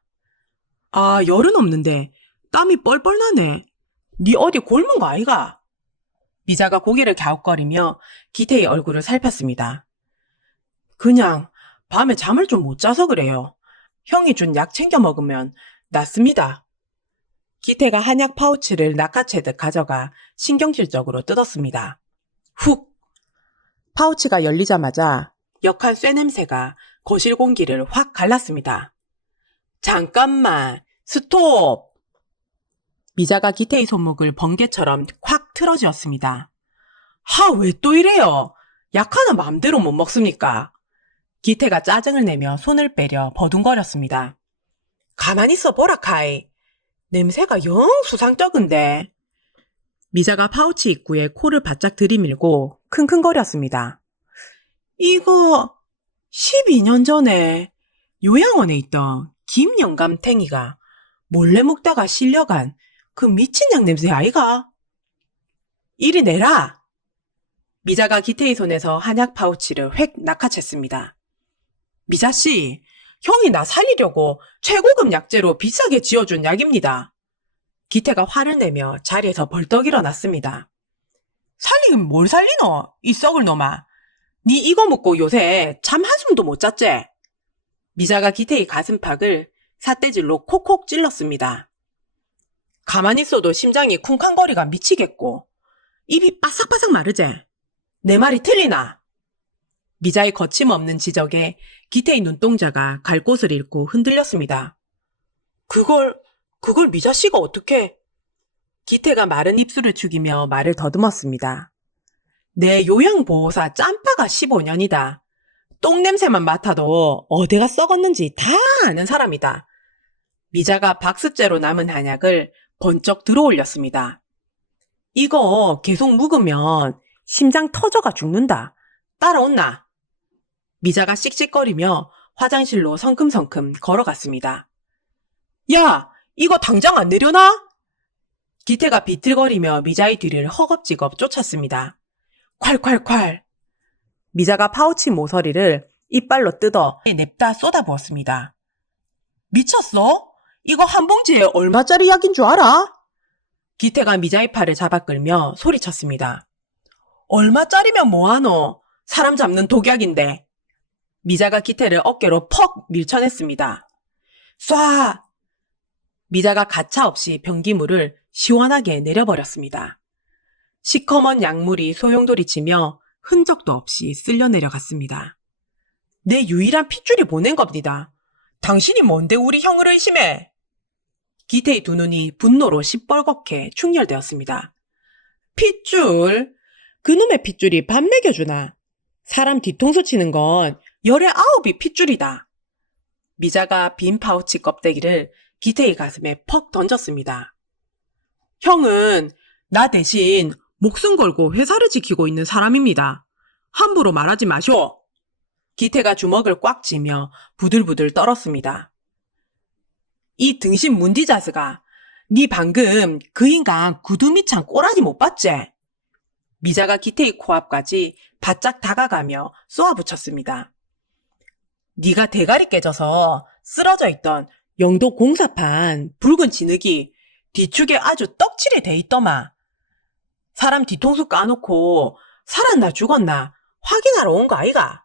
아, 열은 없는데 땀이 뻘뻘 나네. 니 어디 곪은 거 아이가? 미자가 고개를 갸웃거리며 기태의 얼굴을 살폈습니다. 그냥 밤에 잠을 좀 못 자서 그래요. 형이 준 약 챙겨 먹으면 낫습니다. 기태가 한약 파우치를 낚아채듯 가져가 신경질적으로 뜯었습니다. 훅! 파우치가 열리자마자 역한 쇠냄새가 거실 공기를 확 갈랐습니다. 잠깐만, 스톱! 미자가 기태의 손목을 번개처럼 확 틀어쥐었습니다. 왜 또 이래요? 약 하나 마음대로 못 먹습니까? 기태가 짜증을 내며 손을 빼려 버둥거렸습니다. 가만히 있어 보라, 카이. 냄새가 영 수상쩍은데. 미자가 파우치 입구에 코를 바짝 들이밀고 킁킁거렸습니다. 이거 12년 전에 요양원에 있던 김영감탱이가 몰래 먹다가 실려간 그 미친 약 냄새 아이가? 이리 내라! 미자가 기태의 손에서 한약 파우치를 획 낚아챘습니다. 미자씨, 형이 나 살리려고 최고급 약재로 비싸게 지어준 약입니다. 기태가 화를 내며 자리에서 벌떡 일어났습니다. 살리긴 뭘 살리노? 이 썩을 놈아. 니 이거 먹고 요새 잠 한숨도 못 잤지? 미자가 기태의 가슴팍을 삿대질로 콕콕 찔렀습니다. 가만히 있어도 심장이 쿵쾅거리가 미치겠고 입이 바삭바삭 마르지? 내 말이 틀리나? 미자의 거침없는 지적에 기태의 눈동자가 갈 곳을 잃고 흔들렸습니다. 그걸 미자씨가 어떻게? 기태가 마른 입술을 죽이며 말을 더듬었습니다. 내 요양보호사 짬바가 15년이다. 똥냄새만 맡아도 어디가 썩었는지 다 아는 사람이다. 미자가 박스째로 남은 한약을 번쩍 들어올렸습니다. 이거 계속 묵으면 심장 터져가 죽는다. 따라온나? 미자가 씩씩거리며 화장실로 성큼성큼 걸어갔습니다. 야, 이거 당장 안 내려놔? 기태가 비틀거리며 미자의 뒤를 허겁지겁 쫓았습니다. 콸콸콸! 미자가 파우치 모서리를 이빨로 뜯어 냅다 쏟아부었습니다. 미쳤어? 이거 한 봉지에 얼마짜리 약인 줄 알아? 기태가 미자의 팔을 잡아 끌며 소리쳤습니다. 얼마짜리면 뭐하노? 사람 잡는 독약인데. 미자가 기태를 어깨로 퍽 밀쳐냈습니다. 쏴! 미자가 가차없이 변기물을 시원하게 내려버렸습니다. 시커먼 약물이 소용돌이치며 흔적도 없이 쓸려 내려갔습니다. 내 유일한 핏줄이 보낸 겁니다. 당신이 뭔데 우리 형을 의심해? 기태의 두 눈이 분노로 시뻘겋게 충혈되었습니다. 핏줄? 그놈의 핏줄이 밥 먹여주나? 사람 뒤통수 치는 건 19이 핏줄이다. 미자가 빈 파우치 껍데기를 기태의 가슴에 퍽 던졌습니다. 형은 나 대신 목숨 걸고 회사를 지키고 있는 사람입니다. 함부로 말하지 마쇼. 기태가 주먹을 꽉 쥐며 부들부들 떨었습니다. 이 등신 문디자스가 네 방금 그 인간 구두미창 꼬라지 못 봤지? 미자가 기태의 코앞까지 바짝 다가가며 쏘아붙였습니다. 네가 대가리 깨져서 쓰러져 있던 영도 공사판 붉은 진흙이 뒤축에 아주 떡칠이 돼 있더마. 사람 뒤통수 까놓고 살았나 죽었나 확인하러 온 거 아이가?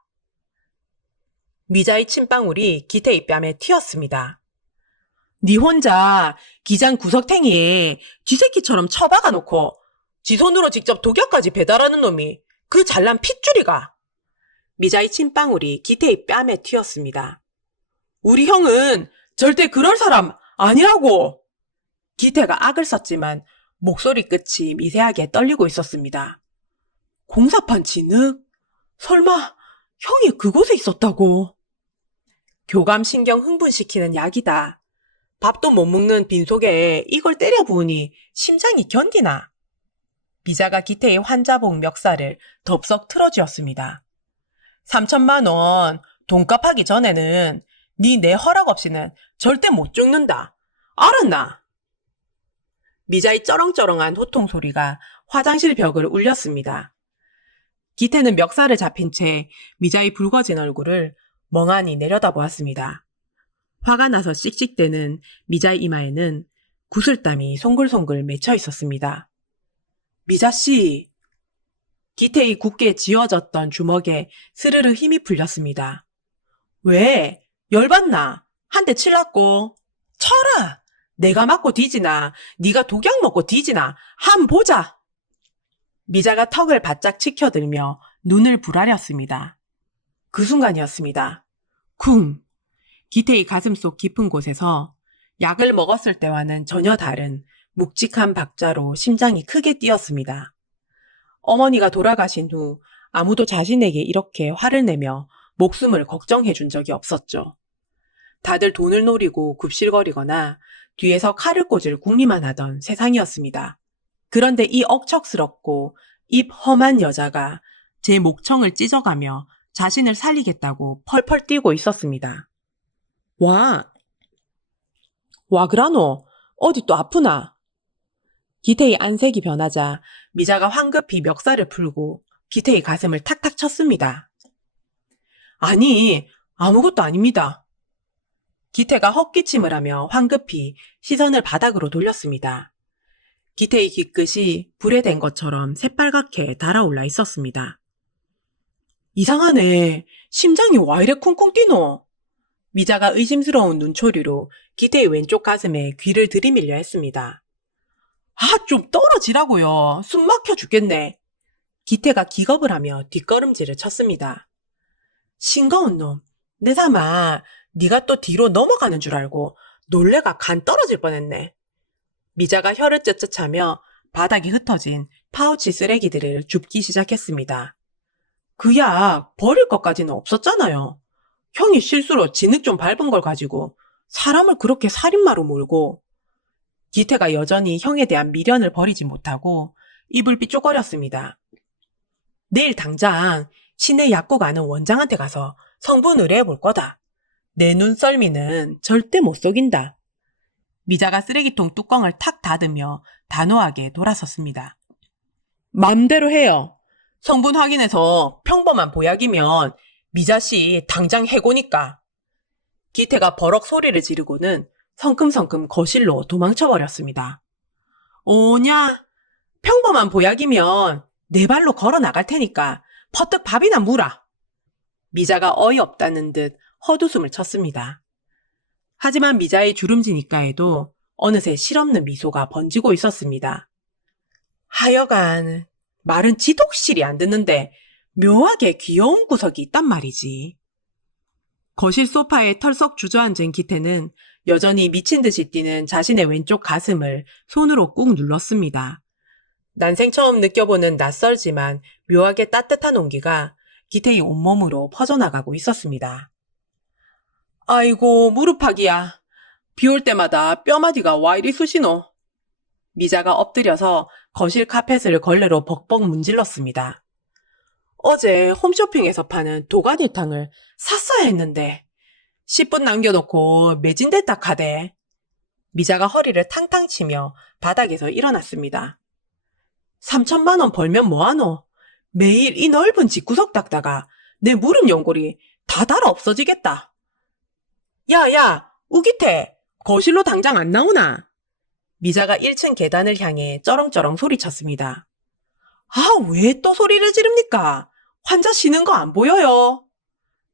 미자의 침방울이 기태의 뺨에 튀었습니다. 네 혼자 기장 구석탱이에 쥐새끼처럼 처박아 놓고 지 손으로 직접 독약까지 배달하는 놈이 그 잘난 핏줄이가. 미자의 침방울이 기태의 뺨에 튀었습니다. 우리 형은 절대 그럴 사람 아니라고. 기태가 악을 썼지만 목소리 끝이 미세하게 떨리고 있었습니다. 공사판 진흙? 설마 형이 그곳에 있었다고? 교감신경 흥분시키는 약이다. 밥도 못 먹는 빈속에 이걸 때려 부으니 심장이 견디나? 미자가 기태의 환자복 멱살을 덥석 틀어쥐었습니다. 3천만 원 돈값 하기 전에는 네 내 허락 없이는 절대 못 죽는다. 알았나? 미자의 쩌렁쩌렁한 호통 소리가 화장실 벽을 울렸습니다. 기태는 멱살을 잡힌 채 미자의 붉어진 얼굴을 멍하니 내려다보았습니다. 화가 나서 씩씩대는 미자의 이마에는 구슬땀이 송글송글 맺혀 있었습니다. 미자씨! 기태의 굳게 쥐어졌던 주먹에 스르르 힘이 풀렸습니다. 왜? 열받나? 한 대 칠라고? 쳐라! 내가 맞고 뒤지나? 네가 독약 먹고 뒤지나? 한 보자! 미자가 턱을 바짝 치켜들며 눈을 부라렸습니다. 그 순간이었습니다. 쿵! 기태의 가슴속 깊은 곳에서 약을 먹었을 때와는 전혀 다른 묵직한 박자로 심장이 크게 뛰었습니다. 어머니가 돌아가신 후 아무도 자신에게 이렇게 화를 내며 목숨을 걱정해 준 적이 없었죠. 다들 돈을 노리고 굽실거리거나 뒤에서 칼을 꽂을 궁리만 하던 세상이었습니다. 그런데 이 억척스럽고 입 험한 여자가 제 목청을 찢어가며 자신을 살리겠다고 펄펄 뛰고 있었습니다. 와 그라노? 어디 또 아프나? 기태의 안색이 변하자 미자가 황급히 멱살을 풀고 기태의 가슴을 탁탁 쳤습니다. 아니, 아무것도 아닙니다. 기태가 헛기침을 하며 황급히 시선을 바닥으로 돌렸습니다. 기태의 깃끝이 불에 댄 것처럼 새빨갛게 달아올라 있었습니다. 이상하네. 심장이 와 이래 쿵쿵 뛰노? 미자가 의심스러운 눈초리로 기태의 왼쪽 가슴에 귀를 들이밀려 했습니다. 아, 좀 떨어지라고요. 숨 막혀 죽겠네. 기태가 기겁을 하며 뒷걸음질을 쳤습니다. 싱거운 놈, 내 삼아 네가 또 뒤로 넘어가는 줄 알고 놀래가 간 떨어질 뻔했네. 미자가 혀를 쯧쯧하며 바닥에 흩어진 파우치 쓰레기들을 줍기 시작했습니다. 그 약 버릴 것까지는 없었잖아요. 형이 실수로 진흙 좀 밟은 걸 가지고 사람을 그렇게 살인마로 몰고. 기태가 여전히 형에 대한 미련을 버리지 못하고 입을 삐쪽거렸습니다. 내일 당장 시내 약국 아는 원장한테 가서 성분 의뢰해볼 거다. 내 눈썰미는 절대 못 속인다. 미자가 쓰레기통 뚜껑을 탁 닫으며 단호하게 돌아섰습니다. 맘대로 해요. 성분 확인해서 평범한 보약이면 미자씨 당장 해고니까. 기태가 버럭 소리를 지르고는 성큼성큼 거실로 도망쳐버렸습니다. 오냐? 평범한 보약이면 내 발로 걸어 나갈 테니까 퍼뜩 밥이나 무라. 미자가 어이없다는 듯 헛웃음을 쳤습니다. 하지만 미자의 주름진 입가에도 어느새 실없는 미소가 번지고 있었습니다. 하여간 말은 지독실이 안 듣는데 묘하게 귀여운 구석이 있단 말이지. 거실 소파에 털썩 주저앉은 기태는 여전히 미친 듯이 뛰는 자신의 왼쪽 가슴을 손으로 꾹 눌렀습니다. 난생 처음 느껴보는 낯설지만 묘하게 따뜻한 온기가 기태의 온몸으로 퍼져나가고 있었습니다. 아이고, 무릎팍이야. 비 올 때마다 뼈마디가 와 이리 쑤시노. 미자가 엎드려서 거실 카펫을 걸레로 벅벅 문질렀습니다. 어제 홈쇼핑에서 파는 도가니탕을 샀어야 했는데 10분 남겨놓고 매진됐다 카대. 미자가 허리를 탕탕 치며 바닥에서 일어났습니다. 3천만 원 벌면 뭐하노? 매일 이 넓은 집구석 닦다가 내 무릎 연골이 다 달아 없어지겠다. 야야, 우기태, 거실로 당장 안 나오나? 미자가 1층 계단을 향해 쩌렁쩌렁 소리쳤습니다. 아, 왜 또 소리를 지릅니까? 환자 쉬는 거 안 보여요.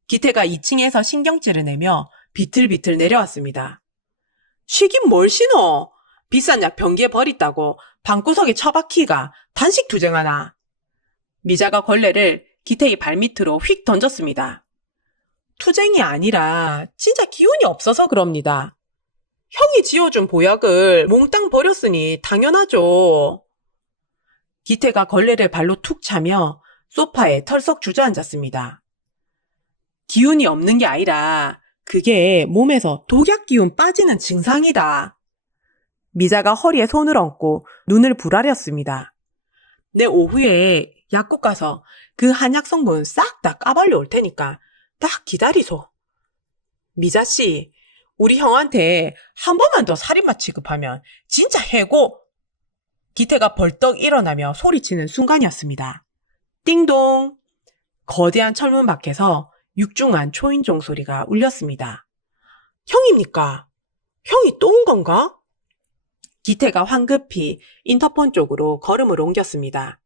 기태가 2층에서 신경질을 내며 비틀비틀 내려왔습니다. 쉬긴 뭘 쉬노? 비싼 약 변기에 버렸다고 방구석에 처박히가 단식 투쟁하나? 미자가 걸레를 기태의 발밑으로 휙 던졌습니다. 투쟁이 아니라 진짜 기운이 없어서 그럽니다. 형이 지어준 보약을 몽땅 버렸으니 당연하죠. 기태가 걸레를 발로 툭 차며 소파에 털썩 주저앉았습니다. 기운이 없는 게 아니라 그게 몸에서 독약 기운 빠지는 증상이다. 미자가 허리에 손을 얹고 눈을 부라렸습니다. 내 오후에 약국 가서 그 한약 성분 싹 다 까발려 올 테니까 딱 기다리소. 미자씨, 우리 형한테 한 번만 더 살인마 취급하면 진짜 해고. 기태가 벌떡 일어나며 소리치는 순간이었습니다. 띵동! 거대한 철문 밖에서 육중한 초인종 소리가 울렸습니다. 형입니까? 형이 또 온 건가? 기태가 황급히 인터폰 쪽으로 걸음을 옮겼습니다.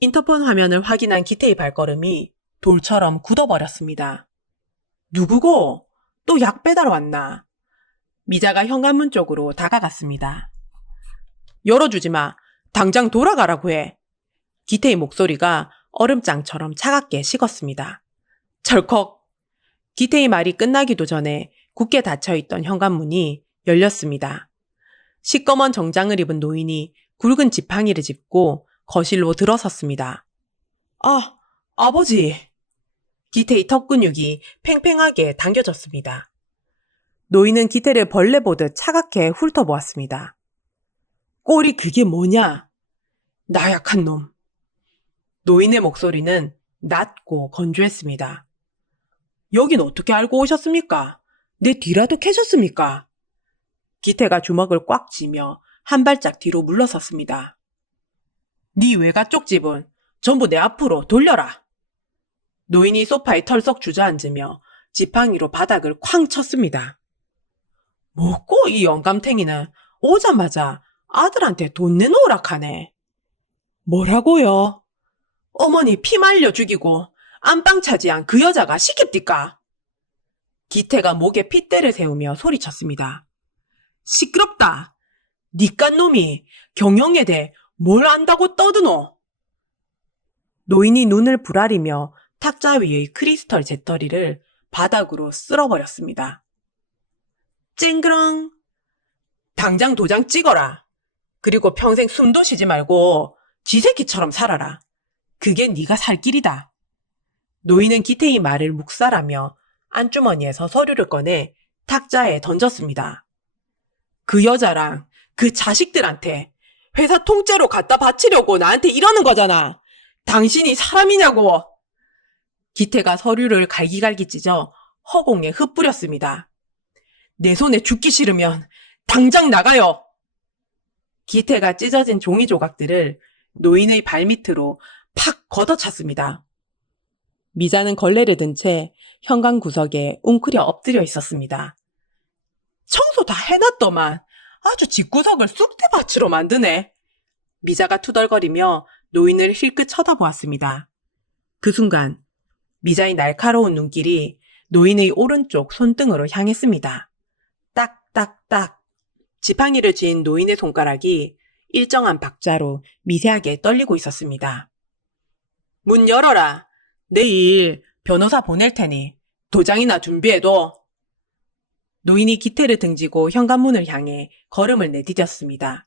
인터폰 화면을 확인한 기태의 발걸음이 돌처럼 굳어버렸습니다. 누구고? 또 약 배달 왔나? 미자가 현관문 쪽으로 다가갔습니다. 열어주지 마. 당장 돌아가라고 해. 기태의 목소리가 얼음장처럼 차갑게 식었습니다. 철컥. 기태의 말이 끝나기도 전에 굳게 닫혀있던 현관문이 열렸습니다. 시꺼먼 정장을 입은 노인이 굵은 지팡이를 짚고 거실로 들어섰습니다. 아, 아버지. 기태의 턱 근육이 팽팽하게 당겨졌습니다. 노인은 기태를 벌레 보듯 차갑게 훑어보았습니다. 꼴이 그게 뭐냐? 나약한 놈. 노인의 목소리는 낮고 건조했습니다. 여긴 어떻게 알고 오셨습니까? 내 뒤라도 캐셨습니까? 기태가 주먹을 꽉 쥐며 한 발짝 뒤로 물러섰습니다. 네 외가 쪽집은 전부 내 앞으로 돌려라. 노인이 소파에 털썩 주저앉으며 지팡이로 바닥을 쾅 쳤습니다. 뭐고 이 영감탱이는 오자마자 아들한테 돈 내놓으라 하네. 뭐라고요? 어머니 피 말려 죽이고 안방 차지한 그 여자가 시킵디까? 기태가 목에 핏대를 세우며 소리쳤습니다. 시끄럽다. 니깟 놈이 경영에 대해 뭘 안다고 떠드노? 노인이 눈을 부라리며 탁자 위의 크리스털 재떨이를 바닥으로 쓸어버렸습니다. 쨍그렁. 당장 도장 찍어라. 그리고 평생 숨도 쉬지 말고 쥐새끼처럼 살아라. 그게 네가 살 길이다. 노인은 기태의 말을 묵살하며 안주머니에서 서류를 꺼내 탁자에 던졌습니다. 그 여자랑 그 자식들한테 회사 통째로 갖다 바치려고 나한테 이러는 거잖아. 당신이 사람이냐고. 기태가 서류를 갈기갈기 찢어 허공에 흩뿌렸습니다. 내 손에 죽기 싫으면 당장 나가요. 기태가 찢어진 종이 조각들을 노인의 발밑으로 팍 걷어찼습니다. 미자는 걸레를 든 채 현관 구석에 웅크려 엎드려 있었습니다. 청소 다 해놨더만 아주 집구석을 쑥대밭으로 만드네. 미자가 투덜거리며 노인을 힐끗 쳐다보았습니다. 그 순간 미자의 날카로운 눈길이 노인의 오른쪽 손등으로 향했습니다. 딱딱딱. 지팡이를 쥔 노인의 손가락이 일정한 박자로 미세하게 떨리고 있었습니다. 문 열어라. 내일 변호사 보낼 테니 도장이나 준비해둬. 노인이 기태를 등지고 현관문을 향해 걸음을 내디뎠습니다.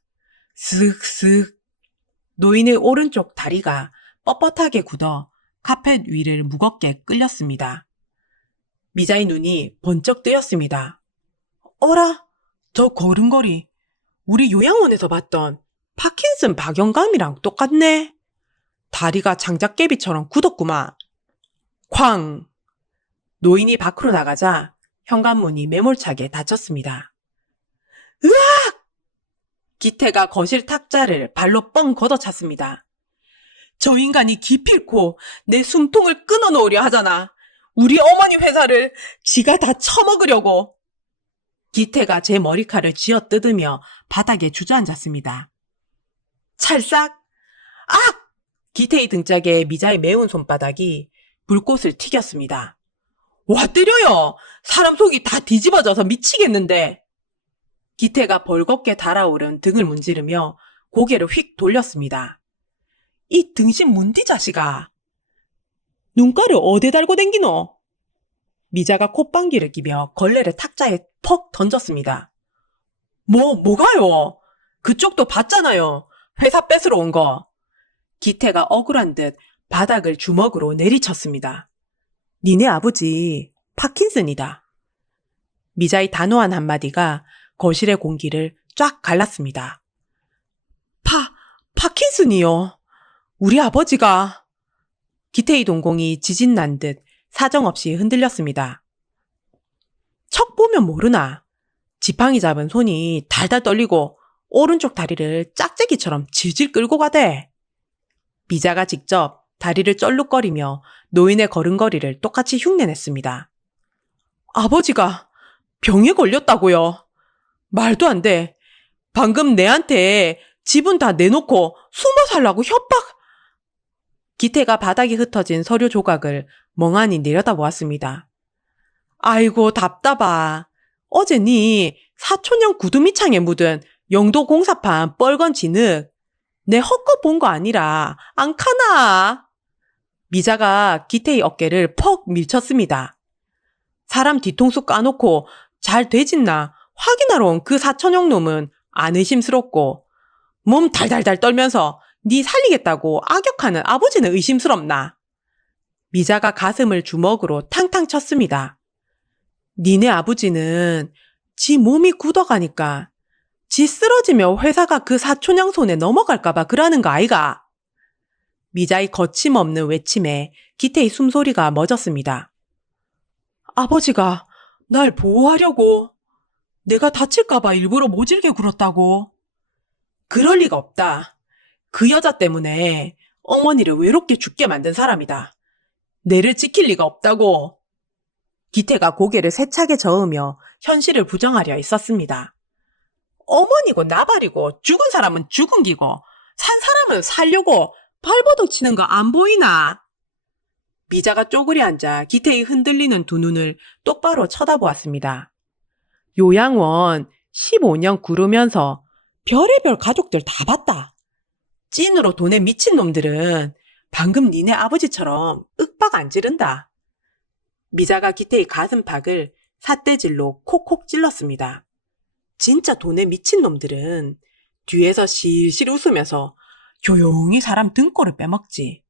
슥슥. 노인의 오른쪽 다리가 뻣뻣하게 굳어 카펫 위를 무겁게 끌렸습니다. 미자의 눈이 번쩍 뜨였습니다. 어라? 저 걸음걸이 우리 요양원에서 봤던 파킨슨 박영감이랑 똑같네. 다리가 장작개비처럼 굳었구만. 쾅! 노인이 밖으로 나가자 현관문이 매몰차게 닫혔습니다. 으악! 기태가 거실 탁자를 발로 뻥 걷어찼습니다. 저 인간이 기필코 내 숨통을 끊어놓으려 하잖아. 우리 어머니 회사를 지가 다 처먹으려고. 기태가 제 머리칼을 쥐어뜯으며 바닥에 주저앉았습니다. 찰싹! 악! 기태의 등짝에 미자의 매운 손바닥이 불꽃을 튀겼습니다. 와 때려요! 사람 속이 다 뒤집어져서 미치겠는데. 기태가 벌겋게 달아오른 등을 문지르며 고개를 휙 돌렸습니다. 이 등신 문디 자식아. 눈가를 어디 달고 댕기노? 미자가 콧방귀를 끼며 걸레를 탁자에 퍽 던졌습니다. 뭐가요? 그쪽도 봤잖아요. 회사 뺏으러 온 거. 기태가 억울한 듯 바닥을 주먹으로 내리쳤습니다. 니네 아버지 파킨슨이다. 미자의 단호한 한마디가 거실의 공기를 쫙 갈랐습니다. 파킨슨이요? 우리 아버지가. 기태의 동공이 지진 난 듯 사정없이 흔들렸습니다. 척 보면 모르나. 지팡이 잡은 손이 달달 떨리고 오른쪽 다리를 짝재기처럼 질질 끌고 가대. 미자가 직접 다리를 쩔룩거리며 노인의 걸음걸이를 똑같이 흉내냈습니다. 아버지가 병에 걸렸다고요? 말도 안 돼. 방금 내한테 집은 다 내놓고 숨어 살라고 협박. 기태가 바닥에 흩어진 서류 조각을 멍하니 내려다보았습니다. 아이고 답답하. 어제 니 사촌형 구두미창에 묻은 영도 공사판 뻘건 진흙 내 헛것 본 거 아니라 안 카나. 미자가 기태의 어깨를 퍽 밀쳤습니다. 사람 뒤통수 까놓고 잘 되짓나 확인하러 온 그 사촌형 놈은 안 의심스럽고 몸 달달달 떨면서 니 살리겠다고 악역하는 아버지는 의심스럽나. 미자가 가슴을 주먹으로 탕탕 쳤습니다. 니네 아버지는 지 몸이 굳어가니까 지 쓰러지며 회사가 그 사촌형 손에 넘어갈까봐 그러는 거 아이가. 미자의 거침없는 외침에 기태의 숨소리가 멎었습니다. 아버지가 날 보호하려고 내가 다칠까봐 일부러 모질게 굴었다고. 그럴 리가 없다. 그 여자 때문에 어머니를 외롭게 죽게 만든 사람이다. 내를 지킬 리가 없다고. 기태가 고개를 세차게 저으며 현실을 부정하려 했었습니다. 어머니고 나발이고 죽은 사람은 죽은 기고 산 사람은 살려고 발버둥 치는 거 안 보이나? 미자가 쪼그리 앉아 기태의 흔들리는 두 눈을 똑바로 쳐다보았습니다. 요양원 15년 구르면서 별의별 가족들 다 봤다. 찐으로 돈에 미친 놈들은 방금 니네 아버지처럼 윽박 안 지른다. 미자가 기태의 가슴팍을 삿대질로 콕콕 찔렀습니다. 진짜 돈에 미친 놈들은 뒤에서 실실 웃으면서 조용히 사람 등골을 빼먹지.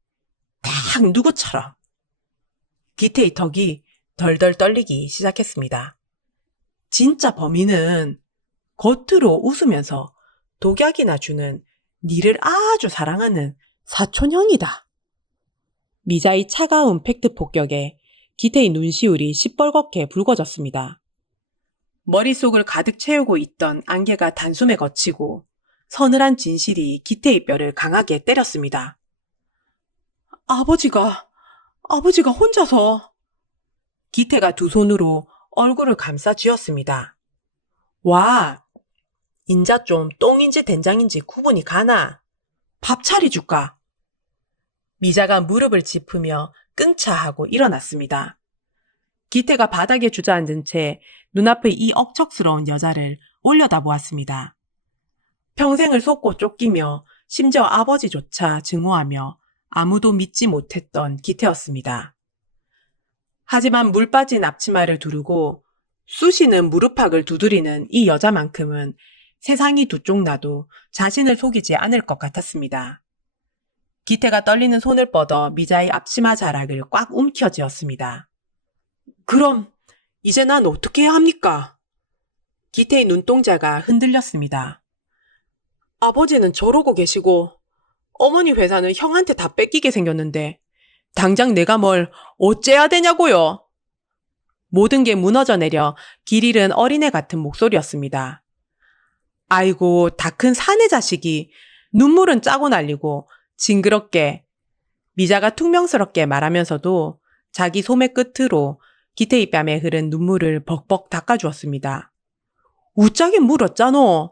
딱 누구처럼. 기태의 턱이 덜덜 떨리기 시작했습니다. 진짜 범인은 겉으로 웃으면서 독약이나 주는 니를 아주 사랑하는 사촌형이다. 미자의 차가운 팩트 폭격에 기태의 눈시울이 시뻘겋게 붉어졌습니다. 머릿속을 가득 채우고 있던 안개가 단숨에 걷히고 서늘한 진실이 기태의 뼈를 강하게 때렸습니다. 아버지가 혼자서. 기태가 두 손으로 얼굴을 감싸 쥐었습니다. 와, 인자 좀 똥인지 된장인지 구분이 가나? 밥 차려줄까? 미자가 무릎을 짚으며 끙차하고 일어났습니다. 기태가 바닥에 주저앉은 채 눈앞의 이 억척스러운 여자를 올려다보았습니다. 평생을 속고 쫓기며 심지어 아버지조차 증오하며 아무도 믿지 못했던 기태였습니다. 하지만 물 빠진 앞치마를 두르고 쑤시는 무릎팍을 두드리는 이 여자만큼은 세상이 두 쪽 나도 자신을 속이지 않을 것 같았습니다. 기태가 떨리는 손을 뻗어 미자의 앞치마 자락을 꽉 움켜쥐었습니다. 그럼 이제 난 어떻게 해야 합니까? 기태의 눈동자가 흔들렸습니다. 아버지는 저러고 계시고 어머니 회사는 형한테 다 뺏기게 생겼는데 당장 내가 뭘 어째야 되냐고요? 모든 게 무너져 내려 길 잃은 어린애 같은 목소리였습니다. 아이고, 다 큰 사내 자식이 눈물은 짜고 날리고 징그럽게. 미자가 퉁명스럽게 말하면서도 자기 소매 끝으로 기태의 뺨에 흐른 눈물을 벅벅 닦아주었습니다. 우짜게 물었잖아.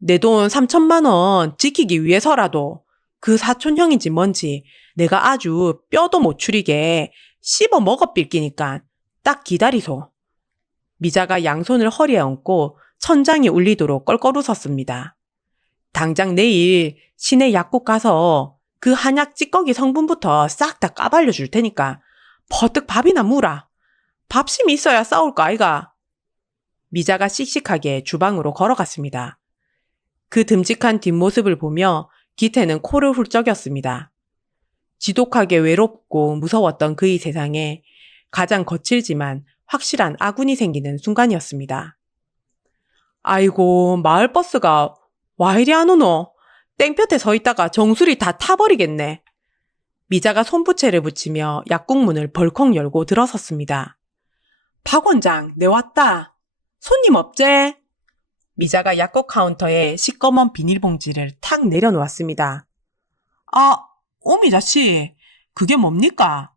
내 돈 3천만 원 지키기 위해서라도 그 사촌형인지 뭔지 내가 아주 뼈도 못 추리게 씹어 먹어 삘기니까 딱 기다리소. 미자가 양손을 허리에 얹고 천장이 울리도록 껄껄 웃었습니다. 당장 내일 시내 약국 가서 그 한약 찌꺼기 성분부터 싹 다 까발려 줄 테니까 버뜩 밥이나 무라. 밥심이 있어야 싸울 거 아이가. 미자가 씩씩하게 주방으로 걸어갔습니다. 그 듬직한 뒷모습을 보며 기태는 코를 훌쩍였습니다. 지독하게 외롭고 무서웠던 그의 세상에 가장 거칠지만 확실한 아군이 생기는 순간이었습니다. 아이고, 마을버스가 와 이리 안 오노? 땡볕에 서 있다가 정수리 다 타버리겠네. 미자가 손부채를 붙이며 약국 문을 벌컥 열고 들어섰습니다. 박 원장, 내 왔다. 손님 없제? 미자가 약국 카운터에 시꺼먼 비닐봉지를 탁 내려놓았습니다. 아, 오미자씨, 그게 뭡니까?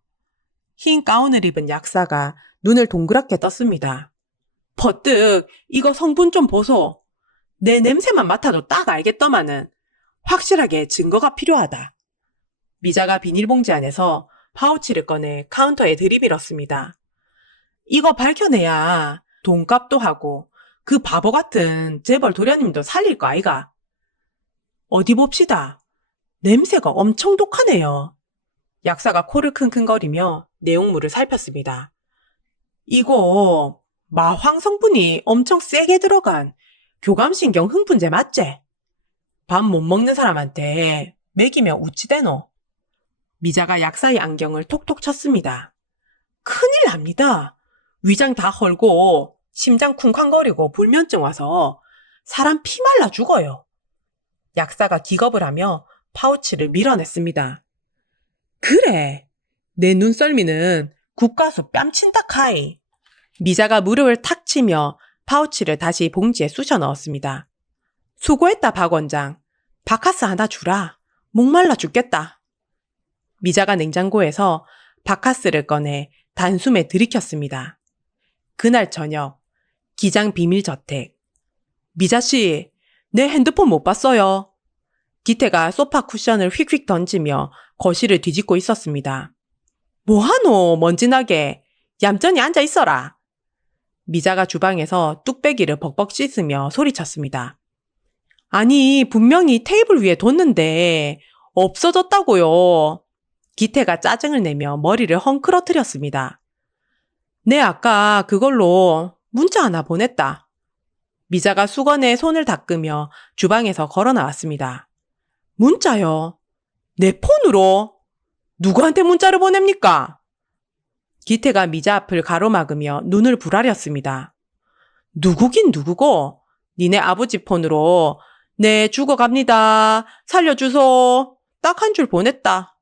흰 가운을 입은 약사가 눈을 동그랗게 떴습니다. 버뜩 이거 성분 좀 보소. 내 냄새만 맡아도 딱 알겠더만은 확실하게 증거가 필요하다. 미자가 비닐봉지 안에서 파우치를 꺼내 카운터에 들이밀었습니다. 이거 밝혀내야 돈값도 하고 그 바보 같은 재벌 도련님도 살릴 거 아이가. 어디 봅시다. 냄새가 엄청 독하네요. 약사가 코를 킁킁거리며 내용물을 살폈습니다. 이거 마황 성분이 엄청 세게 들어간 교감신경 흥분제 맞지? 밥 못 먹는 사람한테 먹이면 우찌대노. 미자가 약사의 안경을 톡톡 쳤습니다. 큰일 납니다. 위장 다 헐고 심장 쿵쾅거리고 불면증 와서 사람 피 말라 죽어요. 약사가 기겁을 하며 파우치를 밀어냈습니다. 그래, 내 눈썰미는 국가수 뺨친다 카이. 미자가 무릎을 탁 치며 파우치를 다시 봉지에 쑤셔 넣었습니다. 수고했다 박 원장. 바카스 하나 주라. 목말라 죽겠다. 미자가 냉장고에서 바카스를 꺼내 단숨에 들이켰습니다. 그날 저녁 기장 비밀저택. 미자씨, 내 핸드폰 못 봤어요. 기태가 소파 쿠션을 휙휙 던지며 거실을 뒤집고 있었습니다. 뭐하노 먼지나게. 얌전히 앉아 있어라. 미자가 주방에서 뚝배기를 벅벅 씻으며 소리쳤습니다. 아니 분명히 테이블 위에 뒀는데 없어졌다고요. 기태가 짜증을 내며 머리를 헝클어뜨렸습니다. 네 아까 그걸로 문자 하나 보냈다. 미자가 수건에 손을 닦으며 주방에서 걸어 나왔습니다. 문자요? 내 폰으로? 누구한테 문자를 보냅니까? 기태가 미자 앞을 가로막으며 눈을 부라렸습니다. 누구긴 누구고? 니네 아버지 폰으로 네 죽어갑니다. 살려주소. 딱 한 줄 보냈다.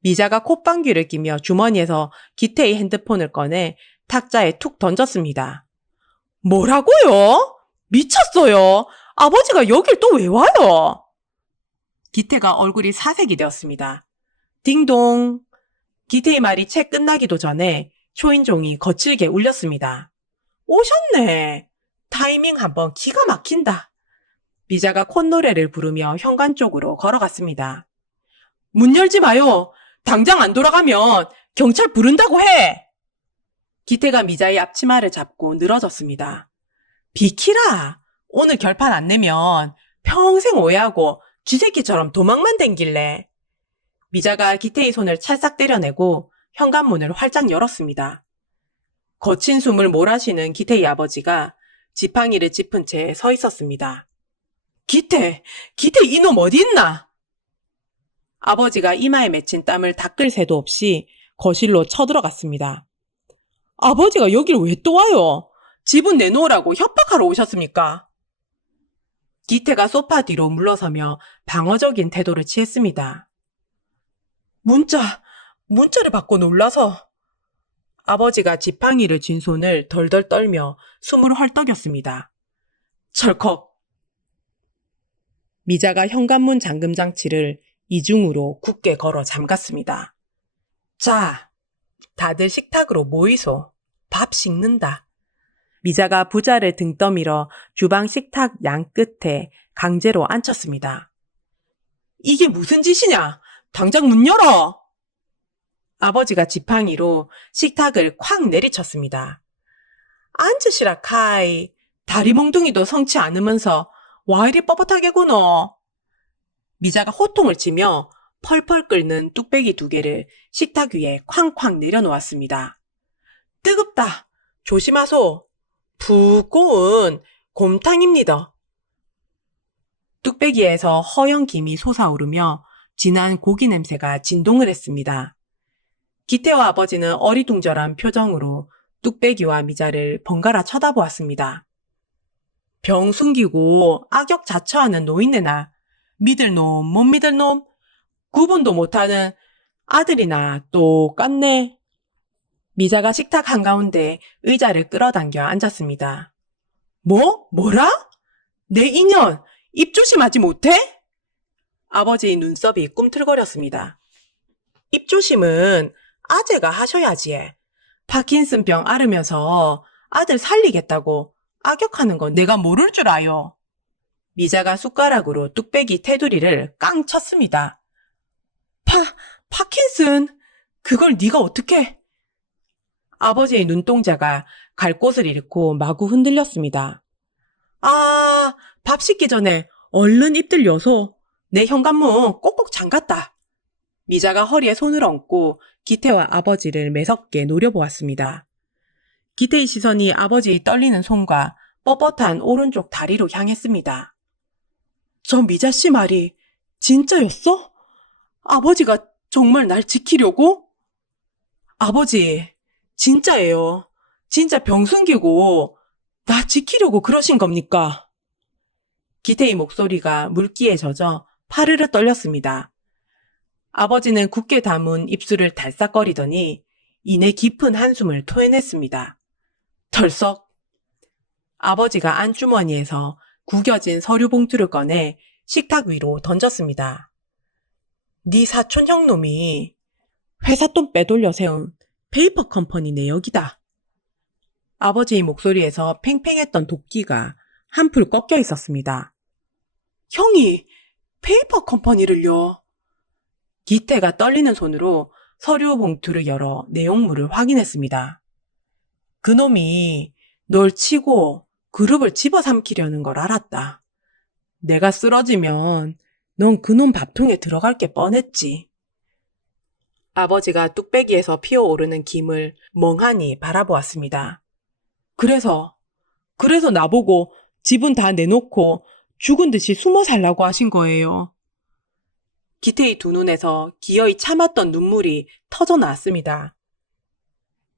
미자가 콧방귀를 끼며 주머니에서 기태의 핸드폰을 꺼내 탁자에 툭 던졌습니다. 뭐라고요? 미쳤어요. 아버지가 여길 또 왜 와요? 기태가 얼굴이 사색이 되었습니다. 딩동. 기태의 말이 채 끝나기도 전에 초인종이 거칠게 울렸습니다. 오셨네. 타이밍 한번 기가 막힌다. 미자가 콧노래를 부르며 현관 쪽으로 걸어갔습니다. 문 열지 마요. 당장 안 돌아가면 경찰 부른다고 해. 기태가 미자의 앞치마를 잡고 늘어졌습니다. 비키라. 오늘 결판 안 내면 평생 오해하고 쥐새끼처럼 도망만 댕길래. 미자가 기태의 손을 찰싹 때려내고 현관문을 활짝 열었습니다. 거친 숨을 몰아쉬는 기태의 아버지가 지팡이를 짚은 채 서 있었습니다. 기태 이놈 어디 있나? 아버지가 이마에 맺힌 땀을 닦을 새도 없이 거실로 쳐들어갔습니다. 아버지가 여길 왜 또 와요? 집은 내놓으라고 협박하러 오셨습니까? 기태가 소파 뒤로 물러서며 방어적인 태도를 취했습니다. 문자를 받고 놀라서. 아버지가 지팡이를 쥔 손을 덜덜 떨며 숨을 헐떡였습니다. 철컥. 미자가 현관문 잠금 장치를 이중으로 굳게 걸어 잠갔습니다. 자, 다들 식탁으로 모이소. 밥 식는다. 미자가 부자를 등 떠밀어 주방 식탁 양 끝에 강제로 앉혔습니다. 이게 무슨 짓이냐? 당장 문 열어! 아버지가 지팡이로 식탁을 콱 내리쳤습니다. 앉으시라 카이. 다리 몽둥이도 성치 않으면서 와 이리 뻣뻣하게구너. 미자가 호통을 치며 펄펄 끓는 뚝배기 2개를 식탁 위에 쾅쾅 내려놓았습니다. 뜨겁다. 조심하소. 푹 고운 곰탕입니다. 뚝배기에서 허연 김이 솟아오르며 진한 고기 냄새가 진동을 했습니다. 기태와 아버지는 어리둥절한 표정으로 뚝배기와 미자를 번갈아 쳐다보았습니다. 병 숨기고 악역 자처하는 노인네나 믿을 놈 못 믿을 놈 구분도 못하는 아들이나 똑같네. 미자가 식탁 한가운데 의자를 끌어당겨 앉았습니다. 뭐라? 내 인연 입 조심하지 못해? 아버지의 눈썹이 꿈틀거렸습니다. 입 조심은 아재가 하셔야지. 파킨슨병 앓으면서 아들 살리겠다고 악역하는 건 내가 모를 줄 아요. 미자가 숟가락으로 뚝배기 테두리를 깡 쳤습니다. 파킨슨? 그걸 네가 어떻게? 아버지의 눈동자가 갈 곳을 잃고 마구 흔들렸습니다. 아, 밥 식기 전에 얼른 입들 여소. 내 현관문 꼭꼭 잠갔다. 미자가 허리에 손을 얹고 기태와 아버지를 매섭게 노려보았습니다. 기태의 시선이 아버지의 떨리는 손과 뻣뻣한 오른쪽 다리로 향했습니다. 저 미자씨 말이 진짜였어? 아버지가 정말 날 지키려고? 아버지, 진짜예요. 진짜 병 숨기고 나 지키려고 그러신 겁니까? 기태의 목소리가 물기에 젖어 파르르 떨렸습니다. 아버지는 굳게 담은 입술을 달싹거리더니 이내 깊은 한숨을 토해냈습니다. 털썩. 아버지가 안주머니에서 구겨진 서류 봉투를 꺼내 식탁 위로 던졌습니다. 네 사촌 형놈이 회사 돈 빼돌려 세운 페이퍼 컴퍼니 내역이다. 아버지의 목소리에서 팽팽했던 도끼가 한풀 꺾여 있었습니다. 형이 페이퍼 컴퍼니를요? 기태가 떨리는 손으로 서류 봉투를 열어 내용물을 확인했습니다. 그놈이 널 치고 그룹을 집어삼키려는 걸 알았다. 내가 쓰러지면 넌 그놈 밥통에 들어갈 게 뻔했지. 아버지가 뚝배기에서 피어오르는 김을 멍하니 바라보았습니다. 그래서 나보고 집은 다 내놓고 죽은 듯이 숨어 살라고 하신 거예요. 기태의 두 눈에서 기어이 참았던 눈물이 터져 나왔습니다.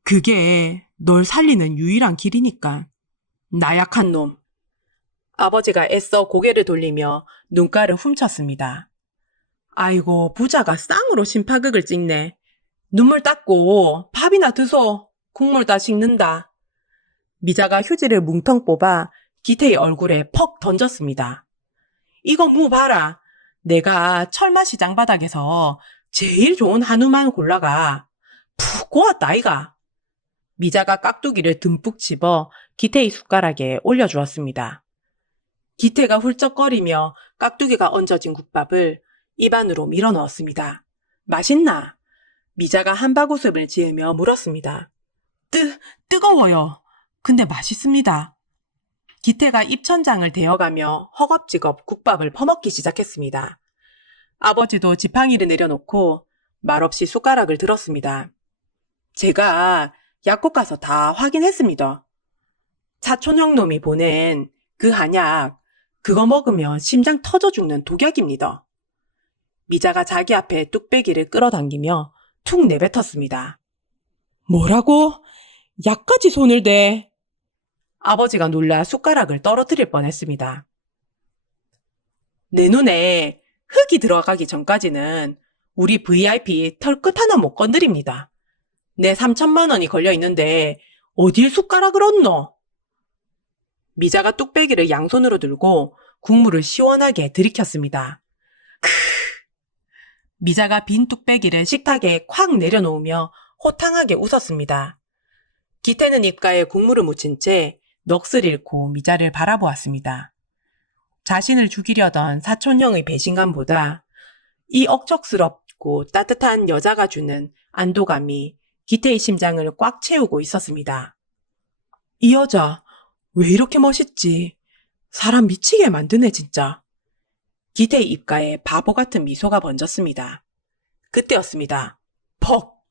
그게 널 살리는 유일한 길이니까. 나약한 놈. 아버지가 애써 고개를 돌리며 눈가를 훔쳤습니다. 아이고, 부자가 쌍으로 심파극을 찍네. 눈물 닦고 밥이나 드소. 국물 다 식는다. 미자가 휴지를 뭉텅 뽑아 기태의 얼굴에 퍽 던졌습니다. 이거 무 봐라. 내가 철마시장 바닥에서 제일 좋은 한우만 골라가 푹 고았다 아이가. 미자가 깍두기를 듬뿍 집어 기태의 숟가락에 올려주었습니다. 기태가 훌쩍거리며 깍두기가 얹어진 국밥을 입안으로 밀어넣었습니다. 맛있나? 미자가 한바구음을 지으며 물었습니다. 뜨거워요. 근데 맛있습니다. 기태가 입천장을 대어가며 허겁지겁 국밥을 퍼먹기 시작했습니다. 아버지도 지팡이를 내려놓고 말없이 숟가락을 들었습니다. 제가 약국 가서 다 확인했습니다. 사촌형 놈이 보낸 그 한약, 그거 먹으면 심장 터져 죽는 독약입니다. 미자가 자기 앞에 뚝배기를 끌어당기며 툭 내뱉었습니다. 뭐라고? 약까지 손을 대? 아버지가 놀라 숟가락을 떨어뜨릴 뻔했습니다. 내 눈에 흙이 들어가기 전까지는 우리 VIP 털끝 하나 못 건드립니다. 내 3천만 원이 걸려 있는데 어딜 숟가락을 얹노? 미자가 뚝배기를 양손으로 들고 국물을 시원하게 들이켰습니다. 미자가 빈 뚝배기를 식탁에 콱 내려놓으며 호탕하게 웃었습니다. 기태는 입가에 국물을 묻힌 채 넋을 잃고 미자를 바라보았습니다. 자신을 죽이려던 사촌형의 배신감보다 이 억척스럽고 따뜻한 여자가 주는 안도감이 기태의 심장을 꽉 채우고 있었습니다. 이 여자 왜 이렇게 멋있지? 사람 미치게 만드네 진짜. 기태의 입가에 바보 같은 미소가 번졌습니다. 그때였습니다. 퍽!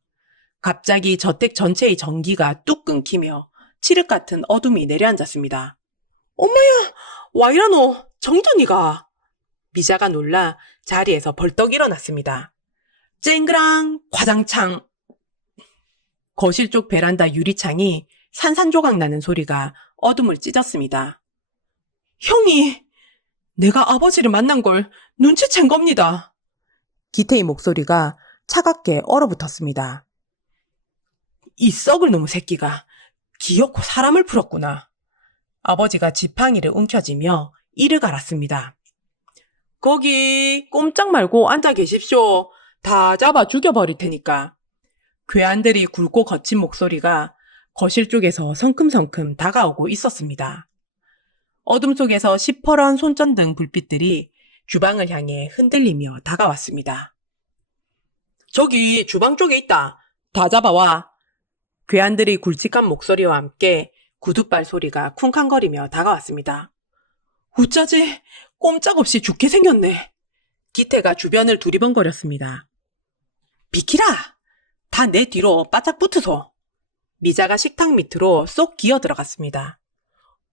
갑자기 저택 전체의 전기가 뚝 끊기며 칠흑 같은 어둠이 내려앉았습니다. 엄마야! 와 이라노! 정전이가! 미자가 놀라 자리에서 벌떡 일어났습니다. 쨍그랑! 과장창! 거실 쪽 베란다 유리창이 산산조각 나는 소리가 어둠을 찢었습니다. 형이! 내가 아버지를 만난 걸 눈치챈 겁니다. 기태의 목소리가 차갑게 얼어붙었습니다. 이 썩을 놈의 새끼가 기어코 사람을 풀었구나. 아버지가 지팡이를 움켜쥐며 이를 갈았습니다. 거기 꼼짝 말고 앉아 계십시오. 다 잡아 죽여버릴 테니까. 괴한들이 굵고 거친 목소리가 거실 쪽에서 성큼성큼 다가오고 있었습니다. 어둠 속에서 시퍼런 손전등 불빛들이 주방을 향해 흔들리며 다가왔습니다. 저기 주방 쪽에 있다. 다 잡아와. 괴한들이 굵직한 목소리와 함께 구둣발 소리가 쿵쾅거리며 다가왔습니다. 어쩌지? 꼼짝없이 죽게 생겼네. 기태가 주변을 두리번거렸습니다. 비키라! 다 내 뒤로 바짝 붙으소. 미자가 식탁 밑으로 쏙 기어 들어갔습니다.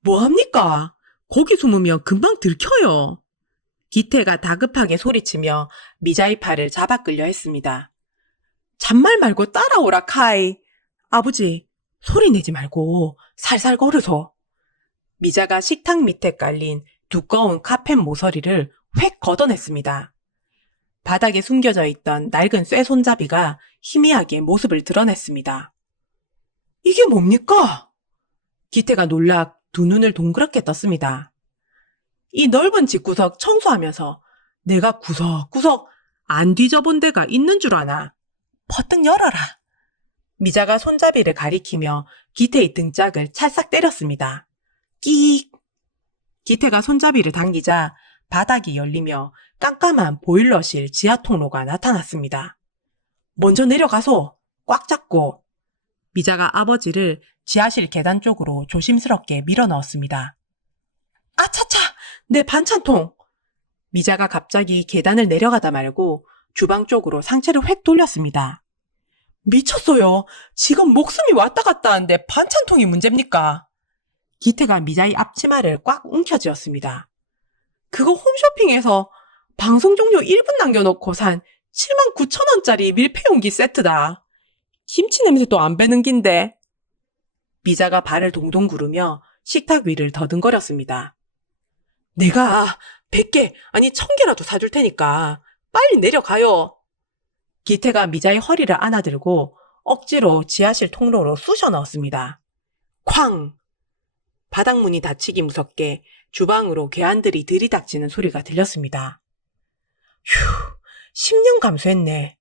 뭐합니까? 거기 숨으면 금방 들켜요. 기태가 다급하게 소리치며 미자의 팔을 잡아 끌려 했습니다. 잔말 말고 따라오라 카이. 아버지, 소리 내지 말고 살살 걸으소. 미자가 식탁 밑에 깔린 두꺼운 카펫 모서리를 획 걷어냈습니다. 바닥에 숨겨져 있던 낡은 쇠 손잡이가 희미하게 모습을 드러냈습니다. 이게 뭡니까? 기태가 놀라 두 눈을 동그랗게 떴습니다. 이 넓은 집구석 청소하면서 내가 구석구석 안 뒤져본 데가 있는 줄 아나. 퍼뜩 열어라. 미자가 손잡이를 가리키며 기태의 등짝을 찰싹 때렸습니다. 끼익. 기태가 손잡이를 당기자 바닥이 열리며 깜깜한 보일러실 지하 통로가 나타났습니다. 먼저 내려가서 꽉 잡고. 미자가 아버지를 지하실 계단 쪽으로 조심스럽게 밀어 넣었습니다. 아차차! 내 반찬통! 미자가 갑자기 계단을 내려가다 말고 주방 쪽으로 상체를 획 돌렸습니다. 미쳤어요. 지금 목숨이 왔다 갔다 하는데 반찬통이 문제입니까? 기태가 미자의 앞치마를 꽉 움켜쥐었습니다. 그거 홈쇼핑에서 방송 종료 1분 남겨놓고 산 79,000원짜리 밀폐용기 세트다. 김치 냄새도 안 배는 긴데. 미자가 발을 동동 구르며 식탁 위를 더듬거렸습니다. 내가 100개 아니 1000개라도 사줄 테니까 빨리 내려가요. 기태가 미자의 허리를 안아들고 억지로 지하실 통로로 쑤셔 넣었습니다. 쾅! 바닥문이 닫히기 무섭게 주방으로 괴한들이 들이닥치는 소리가 들렸습니다. 휴, 10년 감수했네.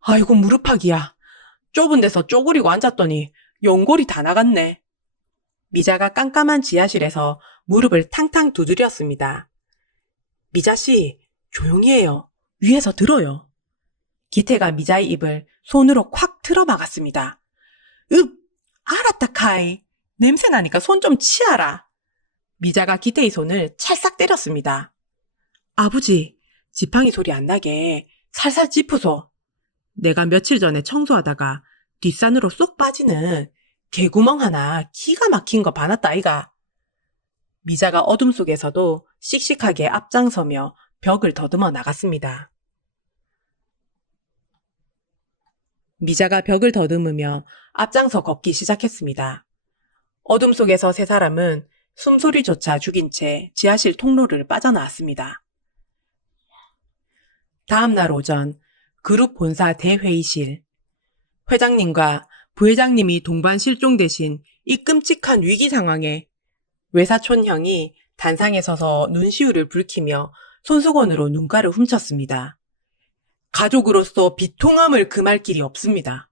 아이고 무릎팍이야. 좁은 데서 쪼그리고 앉았더니 연골이 다 나갔네. 미자가 깜깜한 지하실에서 무릎을 탕탕 두드렸습니다. 미자씨, 조용히 해요. 위에서 들어요. 기태가 미자의 입을 손으로 콱 틀어막았습니다. 알았다 카이. 냄새나니까 손 좀 치아라. 미자가 기태의 손을 찰싹 때렸습니다. 아버지, 지팡이 소리 안 나게 살살 짚으소. 내가 며칠 전에 청소하다가 뒷산으로 쏙 빠지는 개구멍 하나 기가 막힌 거 봐놨다 아이가. 미자가 어둠 속에서도 씩씩하게 앞장서며 벽을 더듬어 나갔습니다. 미자가 벽을 더듬으며 앞장서 걷기 시작했습니다. 어둠 속에서 세 사람은 숨소리조차 죽인 채 지하실 통로를 빠져나왔습니다. 다음 날 오전 그룹 본사 대회의실. 회장님과 부회장님이 동반 실종되신 이 끔찍한 위기 상황에 외사촌 형이 단상에 서서 눈시울을 붉히며 손수건으로 눈가를 훔쳤습니다. 가족으로서 비통함을 금할 길이 없습니다.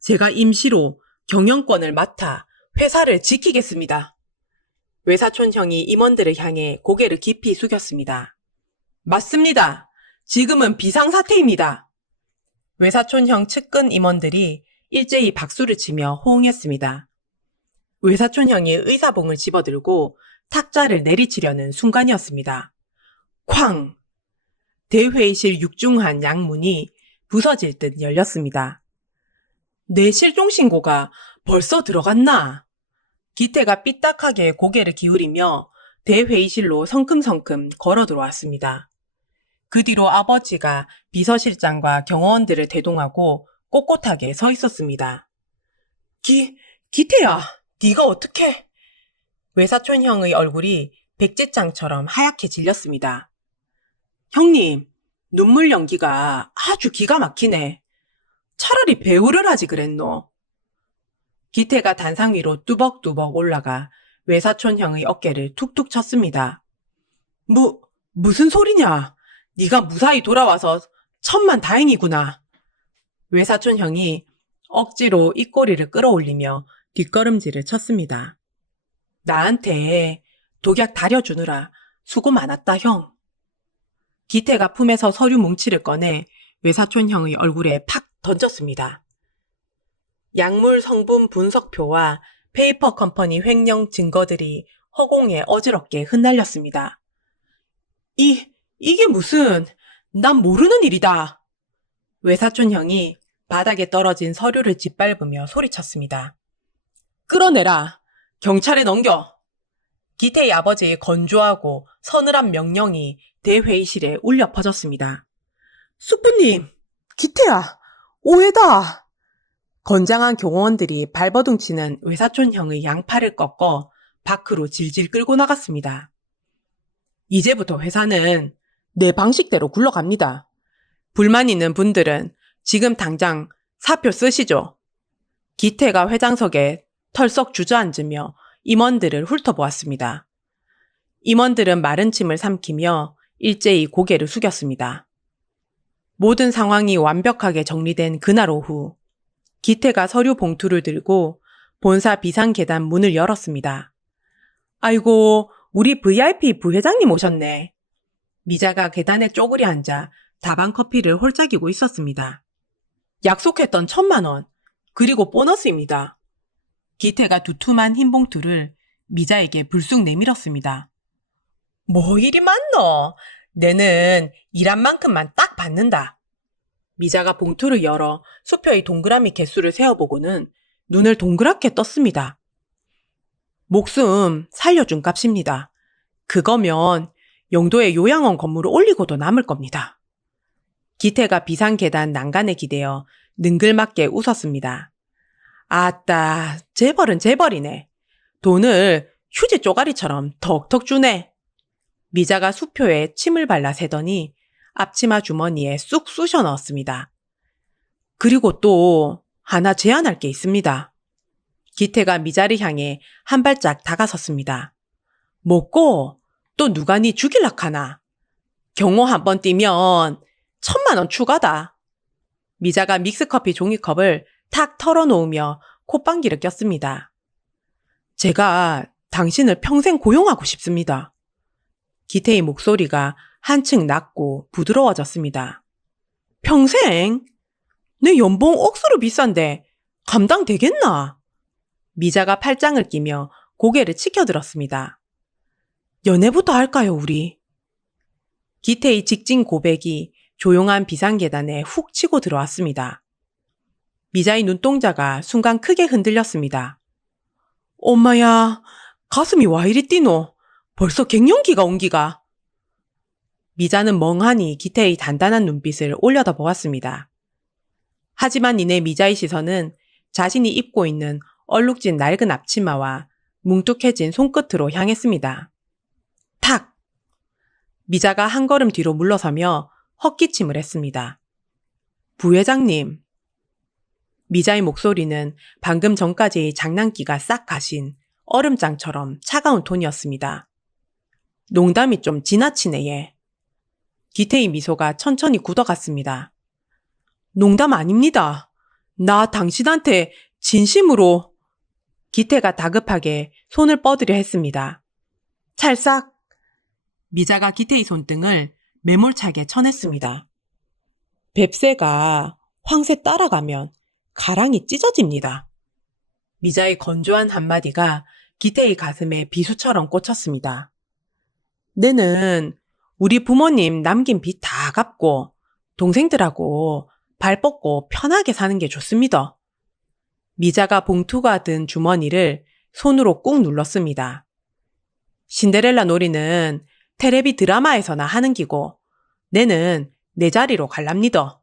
제가 임시로 경영권을 맡아 회사를 지키겠습니다. 외사촌 형이 임원들을 향해 고개를 깊이 숙였습니다. 맞습니다. 지금은 비상사태입니다. 외사촌 형 측근 임원들이 일제히 박수를 치며 호응했습니다. 외사촌 형이 의사봉을 집어들고 탁자를 내리치려는 순간이었습니다. 쾅! 대회의실 육중한 양문이 부서질 듯 열렸습니다. 내 실종신고가 벌써 들어갔나? 기태가 삐딱하게 고개를 기울이며 대회의실로 성큼성큼 걸어 들어왔습니다. 그 뒤로 아버지가 비서실장과 경호원들을 대동하고 꼿꼿하게 서 있었습니다. 기태야, 네가 어떻게? 외사촌 형의 얼굴이 백제장처럼 하얗게 질렸습니다. 형님, 눈물 연기가 아주 기가 막히네. 차라리 배우를 하지 그랬노. 기태가 단상 위로 뚜벅뚜벅 올라가 외사촌 형의 어깨를 툭툭 쳤습니다. 무슨 소리냐? 네가 무사히 돌아와서 천만 다행이구나. 외사촌 형이 억지로 입꼬리를 끌어올리며 뒷걸음질을 쳤습니다. 나한테 독약 다려주느라 수고 많았다 형. 기태가 품에서 서류 뭉치를 꺼내 외사촌 형의 얼굴에 팍 던졌습니다. 약물 성분 분석표와 페이퍼 컴퍼니 횡령 증거들이 허공에 어지럽게 흩날렸습니다. 이게 무슨, 난 모르는 일이다. 외사촌 형이 바닥에 떨어진 서류를 짓밟으며 소리쳤습니다. 끌어내라. 경찰에 넘겨. 기태의 아버지의 건조하고 서늘한 명령이 대회의실에 울려 퍼졌습니다. 숙부님, 기태야, 오해다. 건장한 경호원들이 발버둥치는 외사촌 형의 양팔을 꺾어 밖으로 질질 끌고 나갔습니다. 이제부터 회사는 내 방식대로 굴러갑니다. 불만 있는 분들은 지금 당장 사표 쓰시죠. 기태가 회장석에 털썩 주저앉으며 임원들을 훑어보았습니다. 임원들은 마른 침을 삼키며 일제히 고개를 숙였습니다. 모든 상황이 완벽하게 정리된 그날 오후, 기태가 서류 봉투를 들고 본사 비상계단 문을 열었습니다. 아이고, 우리 VIP 부회장님 오셨네. 미자가 계단에 쪼그려 앉아 다방 커피를 홀짝이고 있었습니다. 약속했던 1,000만 원, 그리고 보너스입니다. 기태가 두툼한 흰 봉투를 미자에게 불쑥 내밀었습니다. 뭐 이리 많노? 내는 일한 만큼만 딱 받는다. 미자가 봉투를 열어 수표의 동그라미 개수를 세어보고는 눈을 동그랗게 떴습니다. 목숨 살려준 값입니다. 그거면 영도의 요양원 건물을 올리고도 남을 겁니다. 기태가 비상계단 난간에 기대어 능글맞게 웃었습니다. 아따, 재벌은 재벌이네. 돈을 휴지 쪼가리처럼 턱턱 주네. 미자가 수표에 침을 발라 세더니 앞치마 주머니에 쑥 쑤셔 넣었습니다. 그리고 또 하나 제안할 게 있습니다. 기태가 미자를 향해 한 발짝 다가섰습니다. 뭐고? 또 누가 니 죽일락 하나? 경호 한 번 뛰면 1,000만 원 추가다. 미자가 믹스커피 종이컵을 탁 털어놓으며 콧방귀를 꼈습니다. 제가 당신을 평생 고용하고 싶습니다. 기태의 목소리가 한층 낮고 부드러워졌습니다. 평생? 내 연봉 억수로 비싼데 감당되겠나? 미자가 팔짱을 끼며 고개를 치켜들었습니다. 연애부터 할까요, 우리? 기태의 직진 고백이 조용한 비상계단에 훅 치고 들어왔습니다. 미자의 눈동자가 순간 크게 흔들렸습니다. 엄마야, 가슴이 와 이리 뛰노? 벌써 갱년기가 온 기가. 미자는 멍하니 기태의 단단한 눈빛을 올려다 보았습니다. 하지만 이내 미자의 시선은 자신이 입고 있는 얼룩진 낡은 앞치마와 뭉툭해진 손끝으로 향했습니다. 탁! 미자가 한 걸음 뒤로 물러서며 헛기침을 했습니다. 부회장님. 미자의 목소리는 방금 전까지의 장난기가 싹 가신 얼음장처럼 차가운 톤이었습니다. 농담이 좀 지나치네 얘. 기태의 미소가 천천히 굳어갔습니다. 농담 아닙니다. 나 당신한테 진심으로. 기태가 다급하게 손을 뻗으려 했습니다. 찰싹. 미자가 기태의 손등을 매몰차게 쳐냈습니다. 뱁새가 황새 따라가면 가랑이 찢어집니다. 미자의 건조한 한마디가 기태의 가슴에 비수처럼 꽂혔습니다. 내는 우리 부모님 남긴 빚 다 갚고 동생들하고 발 뻗고 편하게 사는 게 좋습니다. 미자가 봉투가 든 주머니를 손으로 꾹 눌렀습니다. 신데렐라 놀이는 테레비 드라마에서나 하는 기고 내는 내 자리로 갈랍니다.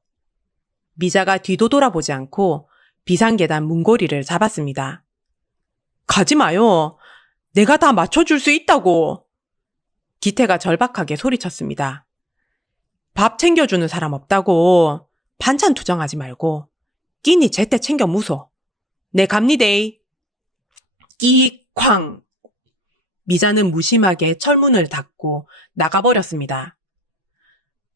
미자가 뒤도 돌아보지 않고 비상계단 문고리를 잡았습니다. 가지 마요. 내가 다 맞춰줄 수 있다고. 기태가 절박하게 소리쳤습니다. 밥 챙겨주는 사람 없다고. 반찬 투정하지 말고 끼니 제때 챙겨 무소. 내 갑니데이. 끼쾅. 미자는 무심하게 철문을 닫고 나가버렸습니다.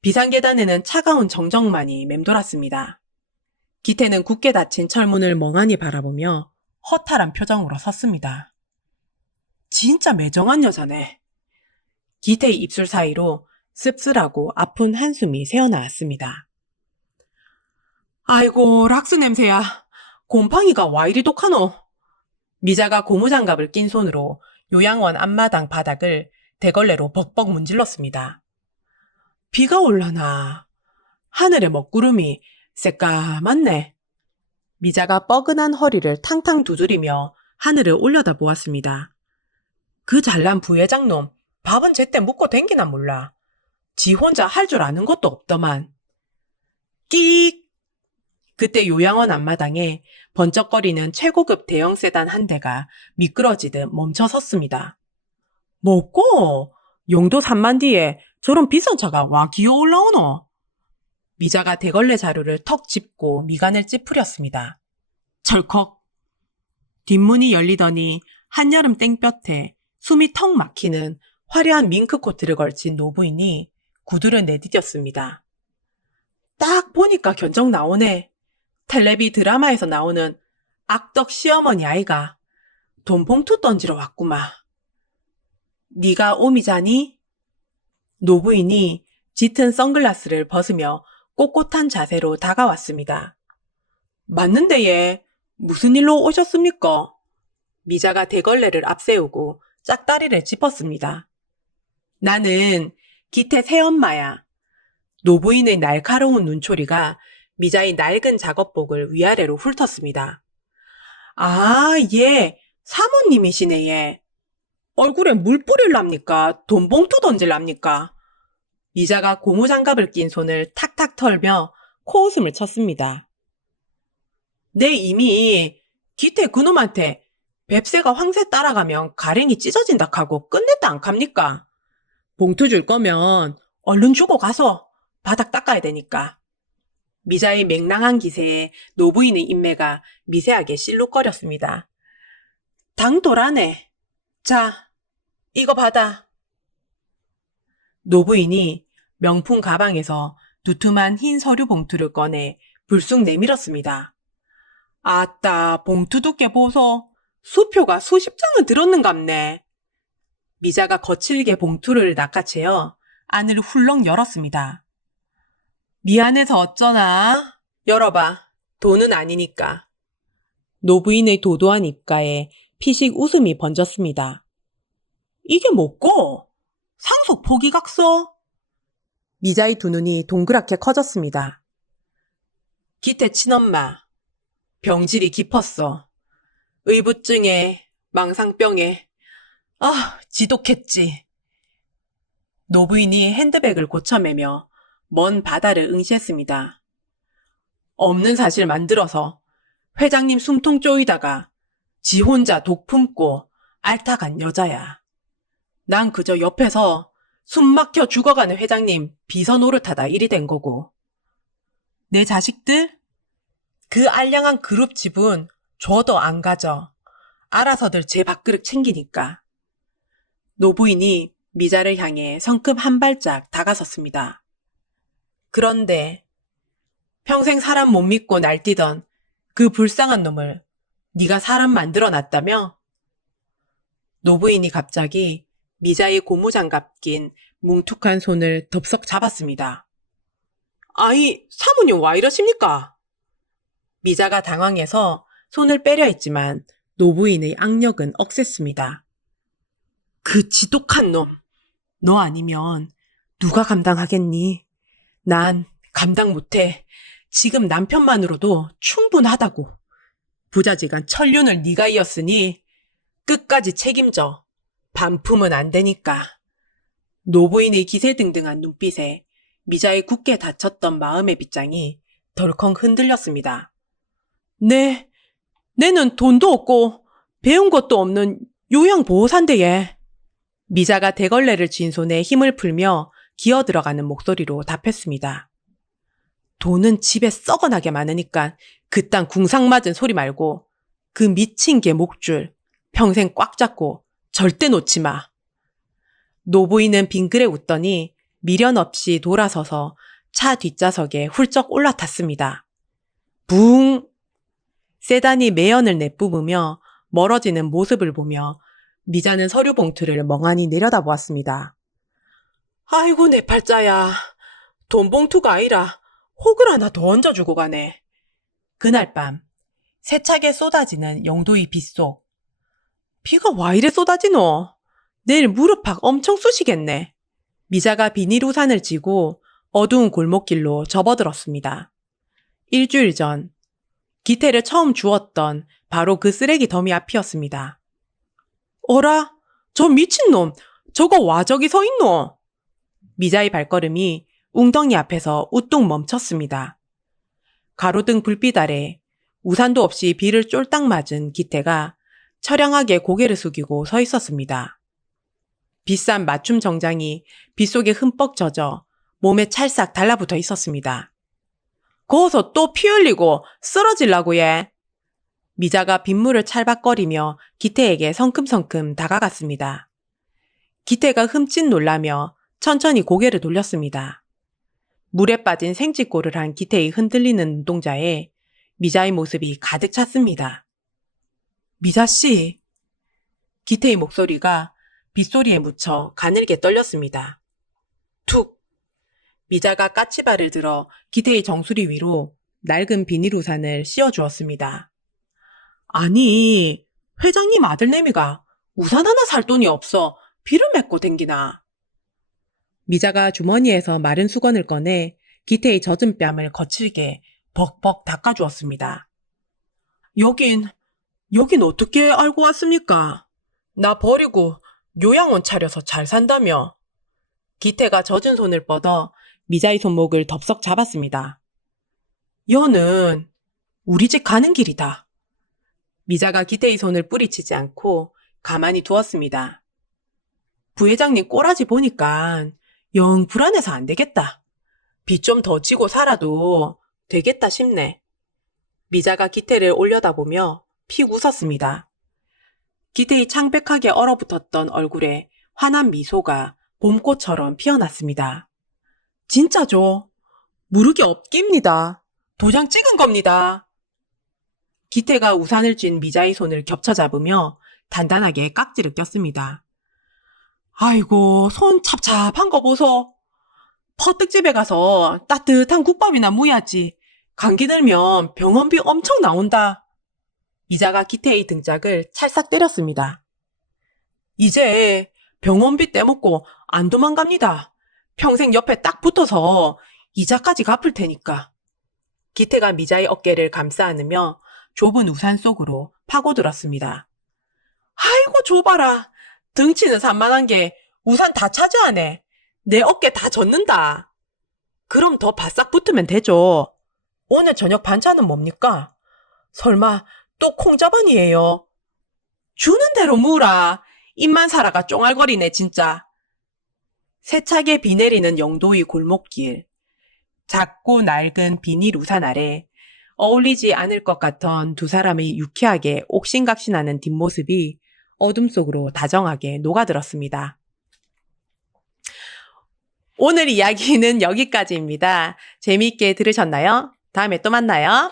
비상계단에는 차가운 정적만이 맴돌았습니다. 기태는 굳게 닫힌 철문을 멍하니 바라보며 허탈한 표정으로 섰습니다. 진짜 매정한 여자네. 기태의 입술 사이로 씁쓸하고 아픈 한숨이 새어나왔습니다. 아이고 락스 냄새야. 곰팡이가 와 이리 독하노? 미자가 고무장갑을 낀 손으로 요양원 앞마당 바닥을 대걸레로 벅벅 문질렀습니다. 비가 올라나. 하늘에 먹구름이 새까맣네. 미자가 뻐근한 허리를 탕탕 두드리며 하늘을 올려다 보았습니다. 그 잘난 부회장놈 밥은 제때 묻고 댕기나 몰라. 지 혼자 할 줄 아는 것도 없더만. 끼익! 그때 요양원 앞마당에 번쩍거리는 최고급 대형 세단 한 대가 미끄러지듯 멈춰 섰습니다. 뭐고? 용도 3만 뒤에 저런 비싼 차가 와 기어 올라오노? 미자가 대걸레 자루를 턱 짚고 미간을 찌푸렸습니다. 철컥. 뒷문이 열리더니 한여름 땡볕에 숨이 턱 막히는 화려한 밍크코트를 걸친 노부인이 구두를 내디뎠습니다. 딱 보니까 견적 나오네. 텔레비 드라마에서 나오는 악덕 시어머니 아이가 돈 봉투 던지러 왔구마. 네가 오미자니? 노부인이 짙은 선글라스를 벗으며 꼿꼿한 자세로 다가왔습니다. 맞는데 얘 무슨 일로 오셨습니까? 미자가 대걸레를 앞세우고 짝다리를 짚었습니다. 나는 기태 새엄마야. 노부인의 날카로운 눈초리가 미자의 낡은 작업복을 위아래로 훑었습니다. 아, 얘 사모님이시네 얘. 얼굴에 물 뿌릴랍니까? 돈 봉투 던질랍니까? 미자가 고무장갑을 낀 손을 탁탁 털며 코웃음을 쳤습니다. 내 이미 기태 그놈한테 뱁새가 황새 따라가면 가랭이 찢어진다 하고 끝냈다 안 갑니까? 봉투 줄 거면 얼른 주고 가서 바닥 닦아야 되니까. 미자의 맹랑한 기세에 노부인의 인매가 미세하게 실룩거렸습니다. 당돌하네. 자, 이거 받아. 노부인이 명품 가방에서 두툼한 흰 서류 봉투를 꺼내 불쑥 내밀었습니다. 아따, 봉투 두께 보소. 수표가 수십 장은 들었는갑네. 미자가 거칠게 봉투를 낚아채어 안을 훌렁 열었습니다. 미안해서 어쩌나? 열어봐. 돈은 아니니까. 노부인의 도도한 입가에 피식 웃음이 번졌습니다. 이게 뭐고? 상속 포기각서? 미자의 두 눈이 동그랗게 커졌습니다. 기태 친엄마. 병질이 깊었어. 의부증에 망상병에 지독했지. 노부인이 핸드백을 고쳐매며 먼 바다를 응시했습니다. 없는 사실 만들어서 회장님 숨통 쪼이다가 지 혼자 독 품고 알타간 여자야. 난 그저 옆에서 숨 막혀 죽어가는 회장님 비서 노릇하다 일이 된 거고. 내 자식들? 그 알량한 그룹 지분 줘도 안 가져. 알아서들 제 밥그릇 챙기니까. 노부인이 미자를 향해 성큼 한 발짝 다가섰습니다. 그런데 평생 사람 못 믿고 날뛰던 그 불쌍한 놈을 네가 사람 만들어놨다며? 노부인이 갑자기 미자의 고무장갑 낀 뭉툭한 손을 덥석 잡았습니다. 아이, 사모님 와 이러십니까? 미자가 당황해서 손을 빼려 했지만 노부인의 악력은 억셌습니다. 그 지독한 놈, 너 아니면 누가 감당하겠니? 난 감당 못해. 지금 남편만으로도 충분하다고. 부자지간 천륜을 네가 이었으니 끝까지 책임져. 반품은 안 되니까. 노부인의 기세등등한 눈빛에 미자의 굳게 닫혔던 마음의 빗장이 덜컹 흔들렸습니다. 내는 돈도 없고 배운 것도 없는 요양보호사인데. 미자가 대걸레를 쥔 손에 힘을 풀며 기어 들어가는 목소리로 답했습니다. 돈은 집에 썩어나게 많으니까 그딴 궁상맞은 소리 말고 그 미친 개 목줄 평생 꽉 잡고 절대 놓지 마. 노부인은 빙그레 웃더니 미련 없이 돌아서서 차 뒷좌석에 훌쩍 올라탔습니다. 붕! 세단이 매연을 내뿜으며 멀어지는 모습을 보며 미자는 서류 봉투를 멍하니 내려다보았습니다. 아이고 내 팔자야. 돈 봉투가 아니라 혹을 하나 더 얹어주고 가네. 그날 밤 세차게 쏟아지는 영도의 빗속. 비가 와 이래 쏟아지노? 내일 무릎팍 엄청 쑤시겠네. 미자가 비닐 우산을 쥐고 어두운 골목길로 접어들었습니다. 일주일 전 기태를 처음 주웠던 바로 그 쓰레기 더미 앞이었습니다. 어라? 저 미친놈! 저거 와 저기 서 있노? 미자의 발걸음이 웅덩이 앞에서 우뚝 멈췄습니다. 가로등 불빛 아래 우산도 없이 비를 쫄딱 맞은 기태가 처량하게 고개를 숙이고 서 있었습니다. 비싼 맞춤 정장이 빗속에 흠뻑 젖어 몸에 찰싹 달라붙어 있었습니다. 거기서 또 피 흘리고 쓰러질라고 해. 미자가 빗물을 찰박거리며 기태에게 성큼성큼 다가갔습니다. 기태가 흠칫 놀라며 천천히 고개를 돌렸습니다. 물에 빠진 생쥐꼴을 한 기태의 흔들리는 눈동자에 미자의 모습이 가득 찼습니다. 미자씨. 기태의 목소리가 빗소리에 묻혀 가늘게 떨렸습니다. 툭. 미자가 까치발을 들어 기태의 정수리 위로 낡은 비닐 우산을 씌워주었습니다. 아니, 회장님 아들내미가 우산 하나 살 돈이 없어 비를 메고 댕기나. 미자가 주머니에서 마른 수건을 꺼내 기태의 젖은 뺨을 거칠게 벅벅 닦아주었습니다. 여긴 어떻게 알고 왔습니까? 나 버리고 요양원 차려서 잘 산다며. 기태가 젖은 손을 뻗어 미자의 손목을 덥석 잡았습니다. 여는 우리 집 가는 길이다. 미자가 기태의 손을 뿌리치지 않고 가만히 두었습니다. 부회장님 꼬라지 보니까 영 불안해서 안 되겠다. 빚 좀 더 지고 살아도 되겠다 싶네. 미자가 기태를 올려다보며 픽 웃었습니다. 기태의 창백하게 얼어붙었던 얼굴에 환한 미소가 봄꽃처럼 피어났습니다. 진짜죠? 무르기 없깁니다. 도장 찍은 겁니다. 기태가 우산을 쥔 미자의 손을 겹쳐 잡으며 단단하게 깍지를 꼈습니다. 아이고, 손 찹찹한 거 보소. 퍼뜩집에 가서 따뜻한 국밥이나 무야지. 감기 들면 병원비 엄청 나온다. 미자가 기태의 등짝을 찰싹 때렸습니다. 이제 병원비 떼먹고 안 도망갑니다. 평생 옆에 딱 붙어서 이자까지 갚을 테니까. 기태가 미자의 어깨를 감싸 안으며 좁은 우산 속으로 파고들었습니다. 아이고 좁아라. 덩치는 산만한 게 우산 다 차지하네. 내 어깨 다 젖는다. 그럼 더 바싹 붙으면 되죠. 오늘 저녁 반찬은 뭡니까? 설마 또 콩자반이에요? 주는 대로 무라. 입만 살아가 쫑알거리네 진짜. 세차게 비 내리는 영도의 골목길. 작고 낡은 비닐 우산 아래 어울리지 않을 것 같던 두 사람의 유쾌하게 옥신각신하는 뒷모습이 어둠 속으로 다정하게 녹아들었습니다. 오늘 이야기는 여기까지입니다. 재미있게 들으셨나요? 다음에 또 만나요.